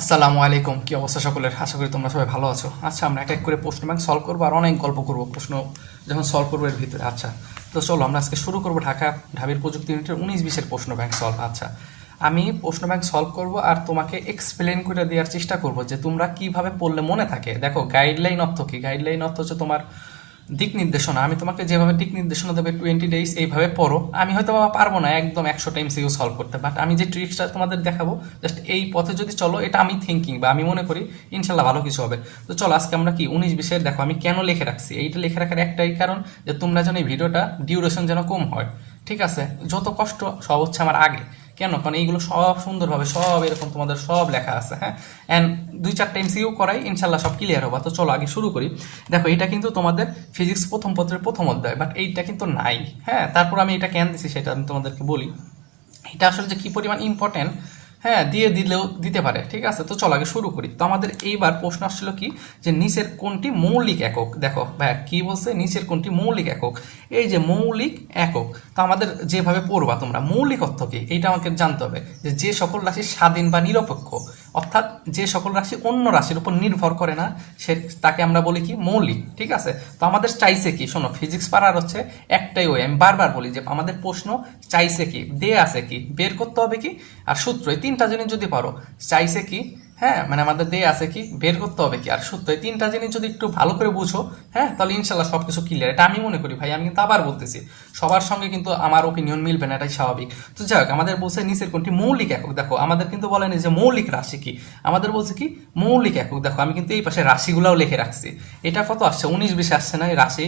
আসসালামু আলাইকুম, কি অবস্থা সকলের? আশা করি তোমরা সবাই ভালো আছো। আচ্ছা, আমরা এক এক করে প্রশ্ন ব্যাংক সলভ করবো আর অনেক গল্প করবো প্রশ্ন যখন সলভ করবো এর ভিতরে। আচ্ছা, তো চলো আমরা আজকে শুরু করবো ঢাবির প্রযুক্তি ইউনিটের 19-20-এর প্রশ্ন ব্যাংক সলভ। আচ্ছা, আমি প্রশ্ন ব্যাংক সলভ করব আর তোমাকে এক্সপ্লেন করে দেওয়ার চেষ্টা করব যে তোমরা কিভাবে পড়লে মনে থাকে। দেখো, গাইডলাইন অর্থ কি? গাইডলাইন অর্থ হচ্ছে তোমার দিক নির্দেশনা। আমি তোমাকে যেভাবে দিক নির্দেশনা দেবে 20 ডেজ এইভাবে পড়ো। আমি হয়তো পারবো না একদম 100টা এমসিকিউ সলভ করতে, বাট আমি যে ট্রিক্সটা তোমাদের দেখাবো জাস্ট এই পথে যদি চলো, এটা আমি থিঙ্কিং বা আমি মনে করি ইনশাল্লাহ ভালো কিছু হবে। তো চলো আজকে আমরা কি 19-20-এর দেখো আমি কেন লিখে রাখছি। এইটা লিখে রাখার একটাই কারণ যে তোমরা যেন এই ভিডিওটা ডিউরেশন যেন কম হয়। ঠিক আছে, যত কষ্ট সব হচ্ছে আমার আগে। কেন? কারণ এইগুলো সব সুন্দরভাবে সব এরকম তোমাদের সব লেখা আছে। হ্যাঁ, অ্যান্ড 2-4টা এমসিকিউ করাই ইনশাল্লাহ সব ক্লিয়ার হবে। তো চলো আগে শুরু করি। দেখো, এটা কিন্তু তোমাদের ফিজিক্স প্রথম পত্রের প্রথম অধ্যায়, বাট এইটা কিন্তু নাই। হ্যাঁ, তারপর আমি এটা কেন দিছি সেটা আমি তোমাদেরকে বলি। এটা আসলে যে কি পরিমাণ ইম্পর্টেন্ট, হ্যাঁ, দিয়ে দিলেও দিতে পারে। ঠিক আছে, তো চলো আগে শুরু করি। তো আমাদের এইবার প্রশ্ন আসছিল কি, যে নিচের কোনটি মৌলিক একক। দেখো ভাই কি বলছে, নিচের কোনটি মৌলিক একক। এই যে মৌলিক একক, তো আমাদের যেভাবে পড়বা তোমরা, মৌলিক অর্থ কি এইটা আমাকে জানতে হবে। যে সকল রাশি স্বাধীন বা নিরপেক্ষ, অর্থাৎ যে সকল রাশি অন্য রাশির উপর নির্ভর করে না, সে তাকে আমরা বলি কি মৌলিক। ঠিক আছে, তো আমাদের চাইছে কি, শোনো, ফিজিক্স পারার হচ্ছে একটাই ওয়ে, আমি বারবার বলি যে আমাদের প্রশ্ন চাইছে কি, দে আছে কি, বের করতে হবে কি, আর সূত্র। এই তিনটা জিনিস যদি পারো, চাইছে কি, হ্যাঁ মানে আমাদের দে আছে কি, বের করতে হবে কি, আর সূত্র, এই তিনটা জিনিস যদি একটু ভালো করে বুঝো, হ্যাঁ, তাহলে ইনশাল্লাহ সব কিছু ক্লিয়ার। এটা আমি মনে করি ভাই, আমি কিন্তু আবার বলতেছি, সবার সঙ্গে কিন্তু আমার ওপিনিয়ন মিলবে না, এটাই স্বাভাবিক। তো যাই হোক, আমাদের বলছে নিচের কোনটি মৌলিক একক। দেখো আমাদের কিন্তু বলেনি যে মৌলিক রাশি কি, আমাদের বলছে কি মৌলিক একক। দেখো আমি কিন্তু এই পাশে রাশিগুলাও লিখে রাখছি। এটা কত আসছে, 19-20 আসছে না এই রাশি।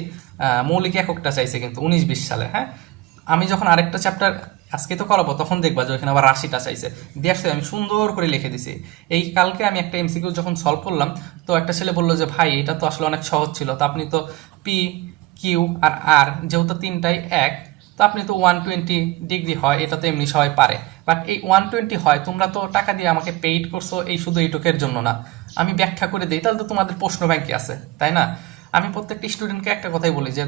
মৌলিক এককটা চাইছে কিন্তু 19-20 সালে। হ্যাঁ, আমি যখন আরেকটা চ্যাপ্টার আজকে তো করাবো তখন দেখবা যে ওখানে আবার রাশিটা চাইছে। দেখছে আমি সুন্দর করে লিখে দিছি। এই কালকে আমি একটা এমসিকিউ যখন সলভ করলাম, তো একটা ছেলে বললো যে ভাই এটা তো আসলে অনেক সহজ ছিল, তো আপনি তো পি, কিউ আর আর যেহেতু তিনটাই এক, তো আপনি তো 120 ডিগ্রি হয়, এটা তো এমনি সবাই পারে। বাট এই 120 হয়, তোমরা তো টাকা দিয়ে আমাকে পেইড করছো এই শুধু এইটুকের জন্য না। আমি ব্যাখ্যা করে দিই, তাহলে তো তোমাদের প্রশ্ন ব্যাংকে আছে, তাই না? আমি প্রত্যেকটা স্টুডেন্টকে একটা কথাই বলি যে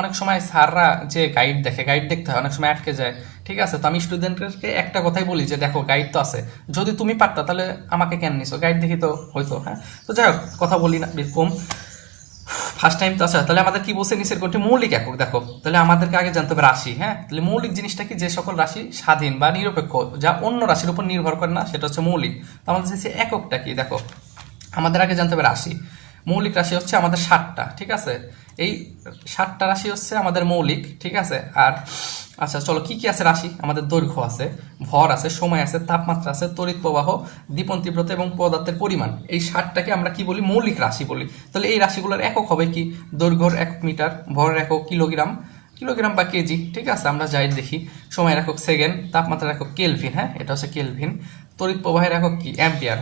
অনেক সময় স্যাররা যে গাইড দেখে, গাইড দেখতে হয়, অনেক সময় আটকে যায়। ঠিক আছে, তো আমি স্টুডেন্টকে একটা কথাই বলি যে দেখো গাইড তো আছে, যদি তুমি পারতা তাহলে আমাকে কেন নিছো, গাইড দেখি তো হইতো। হ্যাঁ, তো যাই হোক কথা বলি না কম, ফার্স্ট টাইম তো। আচ্ছা, তাহলে আমাদের কি বলছে নিচের কোনটি মৌলিক একক। দেখো তাহলে আমাদেরকে আগে জানতে হবে রাশি। হ্যাঁ, তাহলে মৌলিক জিনিসটা কি, যে সকল রাশি স্বাধীন বা নিরপেক্ষ, যা অন্য রাশির উপর নির্ভর করে না, সেটা হচ্ছে মৌলিক। তো আমাদের যে এককটা কি, দেখো আমাদের আগে জানতে হবে রাশি। মৌলিক রাশি হচ্ছে আমাদের 7টা। ঠিক আছে, এই 7টা রাশি হচ্ছে আমাদের মৌলিক। ঠিক আছে, আর আচ্ছা চলো কি কি আছে রাশি, আমাদের দৈর্ঘ্য আছে, ভর আছে, সময় আছে, তাপমাত্রা আছে, তড়িৎ প্রবাহ, দীপন তীব্রতা এবং পদার্থের পরিমাণ। এই 7টাকে আমরা কি বলি, মৌলিক রাশি বলি। তাহলে এই রাশিগুলোর একক হবে কি, দৈর্ঘ্যর একক মিটার, ভরের একক কিলোগ্রাম, কিলোগ্রাম বা কেজি। ঠিক আছে, আমরা যাই দেখি। সময়ের একক সেকেন্ড, তাপমাত্রার একক কেলভিন, হ্যাঁ এটা হচ্ছে কেলভিন, তড়িৎ প্রবাহের একক কি অ্যাম্পিয়ার,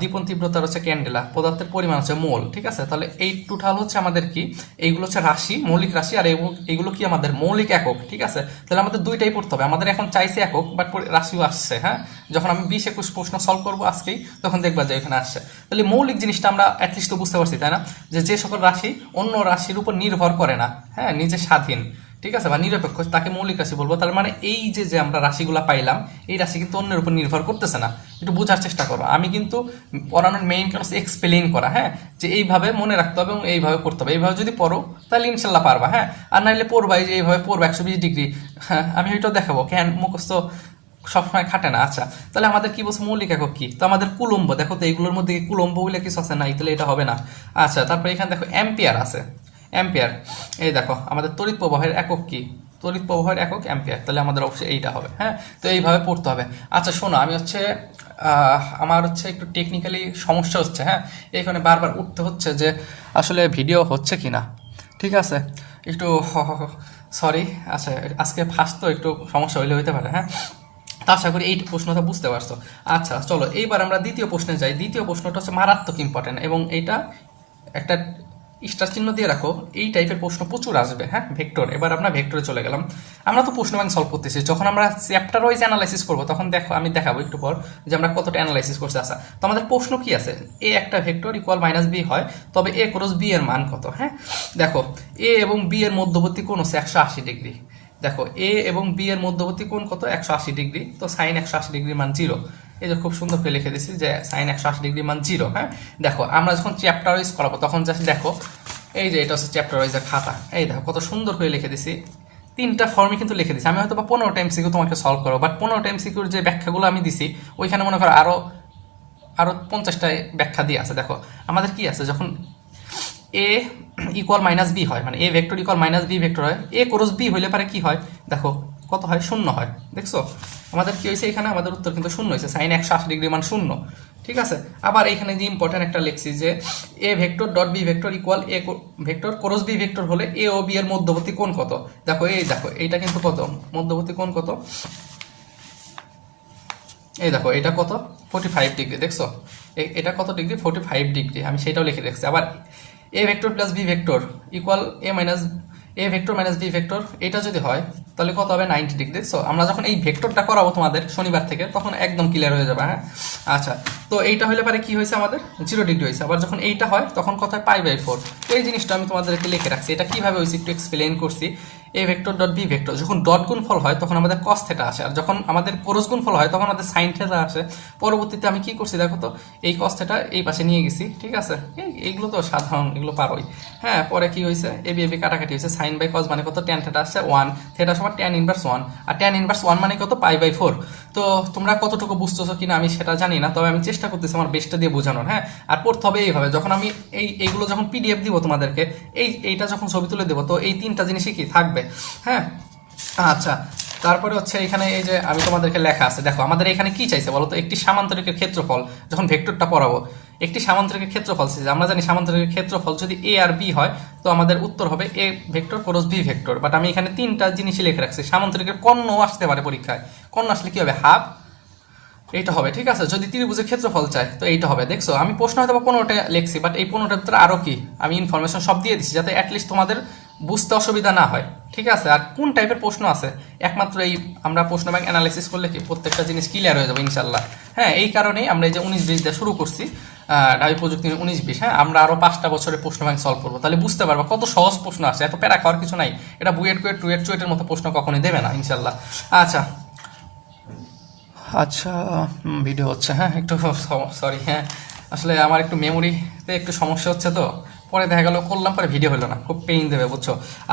দীপন তীব্রতার হচ্ছে ক্যান্ডেলা, পদার্থের পরিমাণ হচ্ছে মোল। ঠিক আছে, তাহলে এই টোটাল হচ্ছে আমাদের কি, এইগুলো হচ্ছে রাশি, মৌলিক রাশি, আর এইগুলো কি আমাদের মৌলিক একক। ঠিক আছে, তাহলে আমাদের দুইটাই পড়তে হবে। আমাদের এখন চাইছে একক, বাট রাশিও আসছে। হ্যাঁ, যখন আমি 20-21 প্রশ্ন সলভ করবো আজকেই, তখন দেখবা যে এখানে আসছে। তাহলে মৌলিক জিনিসটা আমরা অ্যাটলিস্ট তো বুঝতে পারছি, তাই না, যে যে সকল রাশি অন্য রাশির উপর নির্ভর করে না, হ্যাঁ, নিজে স্বাধীন, ঠিক আছে, বা নিরপেক্ষ, তাকে মৌলিক রাশি বলবো। তার মানে এই যে যে আমরা রাশিগুলা পাইলাম, এই রাশি কিন্তু অন্যের উপর নির্ভর করতেছে না। একটু বোঝার চেষ্টা করো, আমি কিন্তু পড়ানোর মেইন কারণ হচ্ছে এক্সপ্লেইন করা। হ্যাঁ, যে এইভাবে মনে রাখতে হবে এবং এইভাবে করতে হবে। এইভাবে যদি পড়ো তাহলে ইনশাল্লাহ পারবা। হ্যাঁ, আর নাইলে পড়বা এই যে এইভাবে পড়বা 120 ডিগ্রি। হ্যাঁ, আমি ওইটাও দেখাবো কেন মুখস্থ সবসময় খাটে না। আচ্ছা, তাহলে আমাদের কি বলছে মৌলিক একক কি, তো আমাদের কুলম্ব। দেখো তো এইগুলোর মধ্যে কুলম্ব বলে কিছু আছে নাই, তাহলে এটা হবে না। আচ্ছা, তারপরে এখানে দেখো অ্যাম্পিয়ার আছে, অ্যাম্পিয়ার। এই দেখো আমাদের তড়িৎ প্রবাহের একক কি, তড়িৎ প্রবাহের একক অ্যাম্পিয়ার, তাহলে আমাদের অবশ্যই এইটা হবে। হ্যাঁ, তো এইভাবে পড়তে হবে। আচ্ছা শোনো, আমি হচ্ছে আমার হচ্ছে একটু টেকনিক্যালি সমস্যা হচ্ছে। হ্যাঁ, এইখানে বারবার উঠতে হচ্ছে যে আসলে ভিডিও হচ্ছে কি না। ঠিক আছে, একটু সরি। আচ্ছা, আজকে ফার্স্ট তো একটু সমস্যা হইলে হইতে পারে। হ্যাঁ, তা আশা করি এই প্রশ্নটা বুঝতে পারছো। আচ্ছা চলো এইবার আমরা দ্বিতীয় প্রশ্নে যাই। দ্বিতীয় প্রশ্নটা হচ্ছে মারাত্মক ইম্পর্টেন্ট, এবং এইটা একটা স্টার চিহ্ন দিয়ে রাখো। এই টাইপের প্রশ্ন প্রচুর আসবে। হ্যাঁ, ভেক্টর। এবার আমরা ভেক্টরে চলে গেলাম। আমরা তো প্রশ্ন ব্যাংক সলভ করতেছি, যখন আমরা চ্যাপ্টার ওয়াইজ অ্যানালাইসিস করবো তখন দেখো আমি দেখাবো একটু পর যে আমরা কতটা অ্যানালাইসিস করছি। আসা তো আমাদের প্রশ্ন কি আছে, এ একটা ভেক্টর ইকুয়াল -b হয়, তবে এ ক্রস বি এর মান কত। হ্যাঁ, দেখো এ এবং বি এর মধ্যবর্তী কোণ হচ্ছে 180 ডিগ্রি। দেখো এ এবং বি এর মধ্যবর্তী কোণ কত, 180 ডিগ্রি। তো সাইন 180 ডিগ্রির মান 0। এই যে খুব সুন্দর করে লিখে দিচ্ছি যে সাইন 180 ডিগ্রি মান 0। হ্যাঁ দেখো আমরা যখন চ্যাপ্টার ওয়াইজ করাবো তখন জাস্ট দেখো এই যে এটা হচ্ছে চ্যাপ্টার ওয়াইজের খাতা, এই দেখো কত সুন্দর করে লিখে দিছি, 3টা ফর্মে কিন্তু লিখে দিছি। আমি হয়তো বা 15টা এমসিকিউ তোমাকে সলভ করো, বাট 15টা এমসিকিউর যে ব্যাখ্যাগুলো আমি দিছি ওইখানে মনে করো আরো 50টা ব্যাখ্যা দিয়ে আছে। দেখো আমাদের কি আছে, যখন এ ইকুয়াল মাইনাস বি হয়, মানে A vector equal minus B vector হয়, এ ক্রস বি হইলে পারে কি হয় দেখো কত হয়, 0 হয়। দেখছো আমাদের কি হয়েছে, এখানে আমাদের উত্তর কিন্তু 0 হয়েছে, সাইন 180 ডিগ্রি মান 0। ঠিক আছে, আবার এখানে যে ইম্পর্টেন্ট একটা লিখছি যে A vector dot B vector equal A vector cross B vector হলে এ ও বি এর মধ্যবর্তী কোণ কত। দেখো এইটা কিন্তু কত, মধ্যবর্তী কোণ কত, এই দেখো এটা কত 45 ডিগ্রি। দেখছো এটা কত ডিগ্রি, 45 ডিগ্রি, আমি সেটাও লিখে রাখছি। আবার A vector plus B vector equal A vector minus B vector, এটা যদি হয় তাহলে কত হবে 90 ডিগ্রি। দেখছো আমরা যখন এই ভেক্টরটা করাবো তোমাদের শনিবার থেকে তখন একদম ক্লিয়ার হয়ে যাবে। হ্যাঁ আচ্ছা, তো এইটা হলে পারে কি হয়েছে আমাদের 0 ডিগ্রি হয়েছে। আবার যখন এইটা হয় তখন কত হয় π/4। তো এই জিনিসটা আমি তোমাদেরকে লিখে রাখছি, এটা কিভাবে হয়েছে একটু এক্সপ্লেইন করছি। A vector dot B vector যখন ডট গুণফল হয় তখন আমাদের cos থিটা আসে, আর যখন আমাদের ক্রস গুণফল হয় তখন আমাদের sin থিটা আসে। পরবর্তীতে আমি কি করছি দেখো তো, এই cos থিটা এই পাশে নিয়ে গেছি। ঠিক আছে, এইগুলো তো সাধারণ, এগুলো পারোই। হ্যাঁ পরে কি হয়েছে, এবি এবি কাটাকাটি হয়েছে, sin বাই cos মানে কত, tan থিটা আসছে 1, থিটা সমান tan ইনভার্স 1, আর tan ইনভার্স 1 মানে কত π/4। তো তোমরা কতটুকু বুঝতেছো কিনা আমি সেটা জানি না, তবে আমি চেষ্টা করতেছি আমার বেস্টটা দিয়ে বোঝানোর। হ্যাঁ আর পড়তে হবে এইভাবে, যখন আমি এইগুলো যখন পিডিএফ দিব তোমাদেরকে, এইটা যখন ছবি তুলে দেবো তো এই 3টা জিনিসই কি থাকবে। হ্যাঁ আচ্ছা, তারপরে হচ্ছে এখানে এই যে আমি তোমাদেরকে লেখা আছে, দেখো আমাদের এখানে কি চাইছে বলো তো, একটি সামান্তরিকের ক্ষেত্রফল, যখন ভেক্টরটা পড়াবো একটি সামান্তরিকের ক্ষেত্রফল চাইছে। আমরা জানি সামান্তরিকের ক্ষেত্রফল যদি এ আর বি হয় তো আমাদের উত্তর হবে A vector cross B vector. But আমি এখানে 3টা জিনিসই লিখে রাখছি। সামান্তরিকের কর্ণ আসতে পারে পরীক্ষায়, কর্ণ আসলে কি হবে, হাফ এইটা হবে। ঠিক আছে, যদি ত্রিভুজের ক্ষেত্রফল চাই তো এইটা হবে। দেখছো আমি প্রশ্ন হয়তো 15টা লিখছি, বাট এই 15টার ভিতরে আরো কি আমি ইনফরমেশন সব দিয়ে দিচ্ছি যাতে অ্যাটলিস্ট তোমাদের বুঝতে অসুবিধা না হয়। ঠিক আছে, আর কোন টাইপের প্রশ্ন আছে একমাত্র এই আমরা প্রশ্ন ব্যাংক অ্যানালাইসিস করলে কি প্রত্যেকটা জিনিস ক্লিয়ার হয়ে যাবে ইনশাল্লাহ। হ্যাঁ এই কারণেই আমরা এই যে 19-20 দিয়ে শুরু করছি, ঢাবি প্রযুক্তি 19-20। হ্যাঁ আমরা আরো 5টা বছরের প্রশ্ন ব্যাংক সলভ করবো, তাহলে বুঝতে পারবো কত সহজ প্রশ্ন আছে, এত প্যারা খাওয়ার কিছু নাই। এটা বুয়েট কুয়েট টুয়েট চুয়েটের মতো প্রশ্ন কখনোই দেবে না ইনশাল্লাহ। আচ্ছা আচ্ছা ভিডিও হচ্ছে, হ্যাঁ একটু সরি। হ্যাঁ আসলে আমার একটু মেমোরিতে একটু সমস্যা হচ্ছে, তো পরে দেখা গেল করলাম পরে ভিডিও হলো না, খুব পেইন দেবে বুঝছো।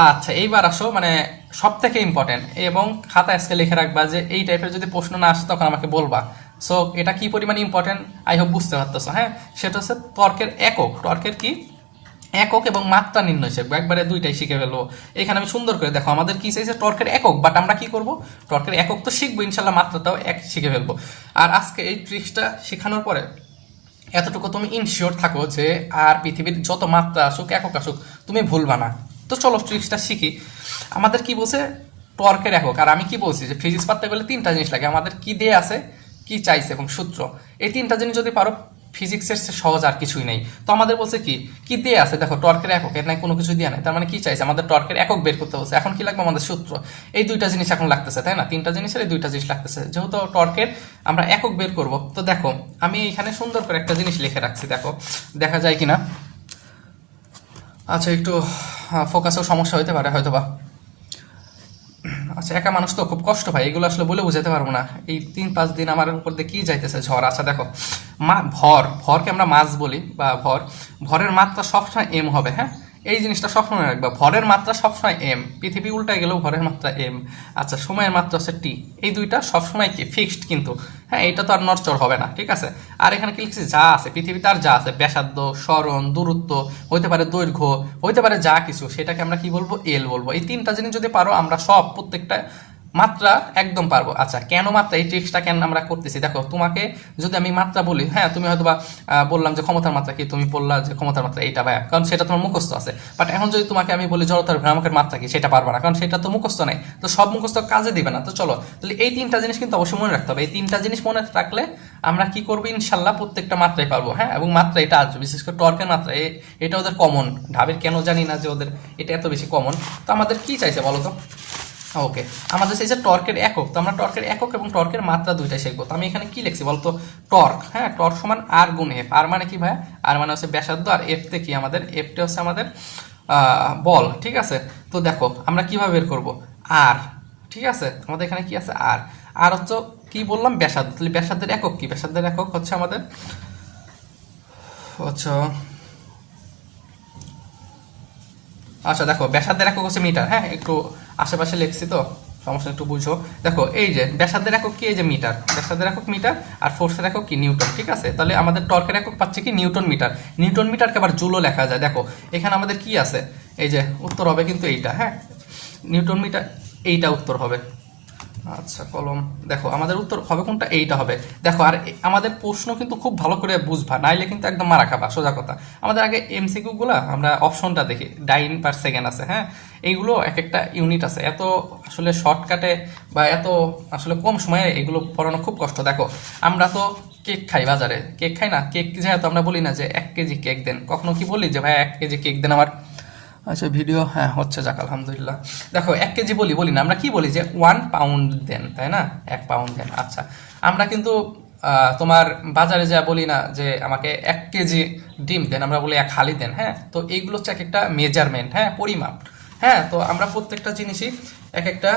আচ্ছা এইবার আসো মানে সব থেকে ইম্পর্টেন্ট, এবং খাতা আজকে লিখে রাখবা যে এই টাইপের যদি প্রশ্ন না আসে তখন আমাকে বলবা। সো এটা কি পরিমাণ ইম্পর্টেন্ট আই হোপ বুঝতে পারতেছো। হ্যাঁ সেটা হচ্ছে তর্কের একক, তর্কের কি একক এবং মাত্রা নির্ণয় শিখবো, একবারে দুইটাই শিখে ফেলবো। এখানে আমি সুন্দর করে দেখো আমাদের কি চাইছে টর্কের একক, বাট আমরা কি করব, টর্কের একক তো শিখবো ইনশাল্লাহ, মাত্রাটাও এক শিখে ফেলবো। আর আজকে এই ট্রিক্সটা শেখানোর পরে এতটুকু তুমি ইনশিওর থাকো যে আর পৃথিবীর যত মাত্রা আসুক একক আসুক তুমি ভুলবা না। তো চলো ট্রিক্সটা শিখি। আমাদের কি বলছে টর্কের একক, আর আমি কি বলছি যে ফিজিক্স পারতে গেলে 3টা জিনিস লাগে, আমাদের কি দিয়ে আছে, কি চাইছে এবং সূত্র। এই 3টা জিনিস যদি পারো ফিজিক্সের সহজ আর কিছুই নেই। তো আমাদের বলছে কি কি দিয়ে আছে, দেখো টর্কের একক, এর নাই কোনো কিছু দিয়ে নাই, তার মানে কি চাইছে আমাদের টর্কের একক বের করতে বলছে। এখন কি লাগবে আমাদের সূত্র, এই 2টা জিনিস এখন লাগতেছে, তাই না, 3টা জিনিসের এই 2টা জিনিস লাগতেছে। যেহেতু টর্কের আমরা একক বের করব, তো দেখো আমি এখানে সুন্দর করে একটা জিনিস লিখে রাখছি, দেখো দেখা যায় কিনা। আচ্ছা একটু ফোকাসেও সমস্যা হতে পারে হয়তোবা। আচ্ছা একা মানুষ তো খুব কষ্ট পায়, এগুলো আসলে বলে বোঝাতে পারবো না। এই 3-5 দিন আমার উপর দিয়ে কি যাইতেছে ঝড়। আচ্ছা দেখো ভরকে আমরা মাস বলি, বা ভরের মাত্রা সবসময় এম হবে। হ্যাঁ এই জিনিসটা সবসময় রাখবা, ভরের মাত্রা সবসময় এম, পৃথিবী উল্টায় গেলেও ভরের মাত্রা এম। আচ্ছা সময়ের মাত্রা হচ্ছে টি, এই দুইটা সবসময় কি ফিক্সড কিন্তু। হ্যাঁ এটা তো আর নড়চড় হবে না। ঠিক আছে, আর এখানে কি লিখছি, যা আছে পৃথিবীতে আর যা আছে, ব্যাসার্ধ, সরণ, দূরত্ব, হইতে পারে দৈর্ঘ্য, হইতে পারে যা কিছু, সেটাকে আমরা কি বলবো, এল বলবো। এই 3টা জিনিস যদি পারো আমরা সব প্রত্যেকটা মাত্রা একদম পারবো। আচ্ছা কেন মাত্রা, এই ট্রিক্সটা কেন আমরা করতেছি, দেখো তোমাকে যদি আমি মাত্রা বলি, হ্যাঁ তুমি হয়তো বা বললাম যে ক্ষমতার মাত্রা কি, তুমি বললা যে ক্ষমতার মাত্রা এইটা ভাইয়া, কারণ সেটা তোমার মুখস্থ আছে। বাট এখন যদি তোমাকে আমি বলি জড়তার ভ্রামকের মাত্রা কি, সেটা পারবা না, কারণ সেটা তো মুখস্থ নাই, তো সব মুখস্থ কাজে দিবে না। তো চলো তাহলে এই 3টা জিনিস কিন্তু অবশ্যই মনে রাখতে হবে। এই 3টা জিনিস মনে রাখলে আমরা কি করবো ইনশাল্লাহ প্রত্যেকটা মাত্রায় পারবো। হ্যাঁ এবং মাত্রা এটা আসবে, বিশেষ করে টর্কের মাত্রা, এটা ওদের কমন, ঢাবের কেন জানি না যে ওদের এটা এত বেশি কমন। তো আমাদের কি চাইছে বলো তো, ওকে আমাদের সেই যে টর্কের একক, তো আমরা টর্কের একক এবং টর্কের মাত্রা দুইটাই শিখবো। তো আমি এখানে কি লিখছি বলতো, টর্ক, হ্যাঁ টর্ক সমান আর গুণ এফ। আর মানে কি ভাই, আর মানে হচ্ছে ব্যাসার্ধ, আর এফতে কি আমাদের, এফতে হচ্ছে আমাদের বল। ঠিক আছে, তো দেখো আমরা কিভাবে বের করবো, আর ঠিক আছে আমাদের এখানে কি আছে, আর হচ্ছে কি বললাম, ব্যাসার্ধ। তাহলে ব্যাসার্ধের একক কি? ব্যাসার্ধের একক হচ্ছে আমাদের আচ্ছা আচ্ছা দেখো, ব্যাসার্ধের একক হচ্ছে মিটার। হ্যাঁ, একটু আশেপাশে লিখছি তো, সমস্যা, একটু বুঝো। দেখো এই যে ব্যাসার্ধের একক কি, এই যে মিটার, ব্যাসার্ধের একক মিটার, আর ফোর্সের একক কি, নিউটন। ঠিক আছে, তাহলে আমাদের টর্কের একক পাচ্ছে কি, নিউটন মিটার। নিউটন মিটারকে আবার জুলও লেখা যায়। দেখো এখানে আমাদের কি আছে, এই যে উত্তর হবে কিন্তু এইটা। হ্যাঁ, নিউটন মিটার, এইটা উত্তর হবে। আচ্ছা কলম, দেখো আমাদের উত্তর হবে কোনটা, এইটা হবে। দেখো আর আমাদের প্রশ্ন কিন্তু খুব ভালো করে বুঝবা, নাইলে কিন্তু একদম মারা খাবা, সোজা কথা। আমাদের আগে এমসিকিউ গুলা আমরা অপশনটা দেখি, ডাইন পার সেকেন্ড আছে। হ্যাঁ, এইগুলো এক একটা ইউনিট আছে, এত আসলে শর্টকাটে বা এত আসলে কম সময়ে এগুলো পড়ানো খুব কষ্ট। দেখো আমরা তো কেক খাই, বাজারে কেক খাই না, কেক যেহেতু আমরা বলি না যে 1 কেজি কেক দেন, কখনো কি বলি যে ভাই 1 কেজি কেক দেন আমার। আচ্ছা ভিডিও হ্যাঁ হচ্ছে, যাক আলহামদুলিল্লাহ। দেখো 1 কেজি বলি না, আমরা কি বলি যে 1 পাউন্ড দেন, তাই না, 1 পাউন্ড দেন। আচ্ছা আমরা কিন্তু তোমার বাজারে যা বলি না যে আমাকে 1 কেজি ডিম দেন, আমরা বলি 1 হালি দেন। হ্যাঁ, তো এইগুলো হচ্ছে এক একটা মেজারমেন্ট, হ্যাঁ, পরিমাপ। হ্যাঁ, তো আমরা প্রত্যেকটা জিনিসই এক একটা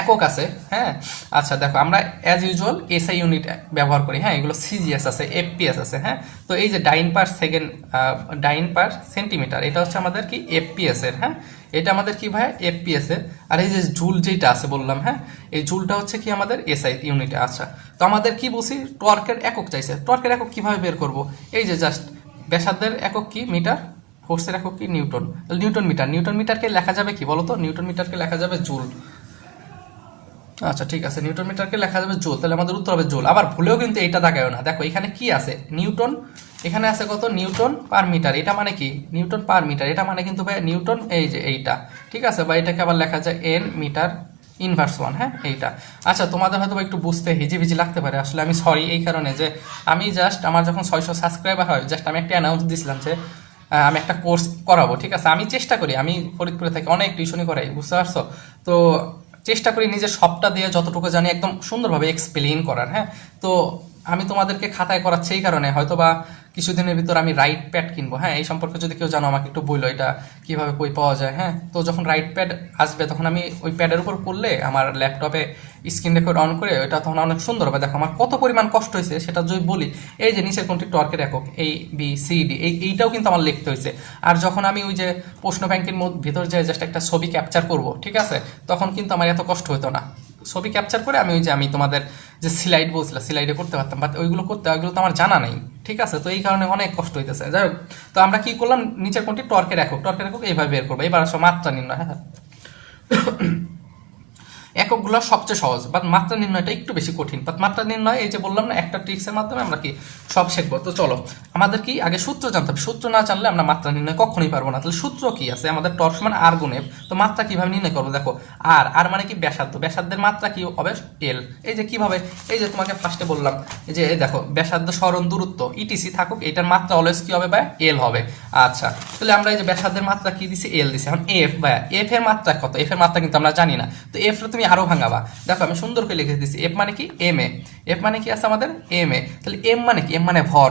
একক আছে। হ্যাঁ, আচ্ছা দেখো আমরা অ্যাজ ইউজুয়াল এসআই ইউনিট ব্যবহার করি। হ্যাঁ, এগুলো সিজিএস আছে, এফপিএস আছে। হ্যাঁ, তো এই যে ডাইন পার সেকেন্ড, ডাইন পার সেন্টিমিটার, এটা হচ্ছে আমাদের কি, এফপিএস এর। হ্যাঁ, এটা আমাদের কি ভাই, এফপিএস এর। আর এই যে জুল যেটা আছে বললাম, হ্যাঁ, এই জুলটা হচ্ছে কি আমাদের এসআই ইউনিটে। আচ্ছা, তো আমাদের কি বলছি, টর্কের একক চাইছে। টর্কের একক কিভাবে বের করব, এই যে জাস্ট ব্যাসার্ধের একক কি, মিটার, ফোর্সের একক কি, নিউটন। নিউটন মিটার, নিউটন মিটারকে লেখা যাবে কি বলতো, নিউটন মিটারকে লেখা যাবে জুল। আচ্ছা ঠিক আছে, নিউটন মিটারকে লেখা যাবে জুল, তাহলে আমাদের উত্তর হবে জুল। আবার ভুলেও কিন্তু এইটা দাগায়ও না। দেখো এখানে কি আছে, নিউটন, এখানে আছে কত, নিউটন পার মিটার। এটা মানে কি, নিউটন পার মিটার, এটা মানে কিন্তু ভাই নিউটন, এই যে এইটা। ঠিক আছে, বা এটাকে আবার লেখা যায় এন মিটার ইনভার্স 1। হ্যাঁ, এইটা। আচ্ছা তোমাদের হয়তো একটু বুঝতে হিজিবিজি লাগতে পারে, আসলে আমি সরি এই কারণে যে আমি জাস্ট, আমার যখন 600 সাবস্ক্রাইবার হয়, জাস্ট আমি একটা অ্যানাউন্স দিয়েছিলাম যে আমি একটা কোর্স করাবো। ঠিক আছে, আমি চেষ্টা করি, আমি ফরিদপুরে থাকি, অনেক টিউশনই করাই, বুঝতে পারছো তো। চেষ্টা করি নিজের সবটা দিয়ে যতটুকু জানি একদম সুন্দরভাবে এক্সপ্লেইন করার। হ্যাঁ, তো আমি তোমাদেরকে খাতায় করাচ্ছি এই কারণে, হয়তো বা কিছুদিনের ভিতর আমি রাইট প্যাড কিনবো। হ্যাঁ, এই সম্পর্কে যদি কেউ জানো আমাকে একটু বললো, এটা কিভাবে কই পাওয়া যায়। হ্যাঁ, তো যখন রাইট প্যাড আসবে তখন আমি ওই প্যাডের উপর করলে আমার ল্যাপটপে স্ক্রিন রেকর্ড অন করে ওইটা তখন অনেক সুন্দর হবে। দেখো আমার কত পরিমাণ কষ্ট হয়েছে সেটা যদি বলি, এই যে নিচের কোনটি টর্কের একক, এই বি সি ডি, এইটাও কিন্তু আমার লিখতে হয়েছে। আর যখন আমি ওই যে প্রশ্ন ব্যাংকের ভিতর যে জাস্ট একটা ছবি ক্যাপচার করব, ঠিক আছে, তখন কিন্তু আমার এত কষ্ট হতো না। ছবি ক্যাপচার করে আমি ওই যে আমি তোমাদের যে স্লাইড বলছিলাম, স্লাইডে করতে পারতাম, বাট ওইগুলো তো আমার জানা নেই। ঠিক আছে, তো এই কারণে অনেক কষ্ট হইতেছে। যাই হোক, তো আমরা কি করলাম, নিচের কোনটি টর্কের একক, টর্কের একক এইভাবে বের করবো। এবার আসলে মাত্রা নির্ণয়। হ্যাঁ, এককগুলো সবচেয়ে সহজ, বাট মাত্রা নির্ণয়টা একটু বেশি কঠিন। বাট মাত্রা নির্ণয় এই যে বললাম না, একটা ট্রিক্সের মাধ্যমে আমরা কি সব শিখবো। তো চলো, আমাদের কি আগে সূত্র জানতে হবে। সূত্র না জানলে আমরা মাত্রা নির্ণয় কখনোই পারবো না। তাহলে সূত্র কি আছে, আমাদের টর্ক সমান আর গুণ এফ। তো মাত্রা কিভাবে নির্ণয় করবো, দেখো আর, আর মানে কি ব্যাসার্ধ, ব্যাসার্ধের মাত্রা কি হবে, এল। এই যে কিভাবে, এই যে তোমাকে ফার্স্টে বললাম যে এই দেখো ব্যাসার্ধ, সরণ, দূরত্ব, ইটিসি থাকুক, এটার মাত্রা অলওয়েজ কি হবে, বা এল হবে। আচ্ছা, তাহলে আমরা এই যে ব্যাসার্ধের মাত্রা কি দিছি, এল দিছি। এখন এফ, বা এফ এর মাত্রা কত, এফ এর মাত্রা কিন্তু আমরা জানি না। তো এফ তুমি আরো ভাঙাবা। দেখো আমি সুন্দর করে লিখে দিচ্ছি, এফ মানে কি, এম এ। এফ মানে কি আছে আমাদের, এম এ। তাহলে এম মানে কি, এম মানে ভর,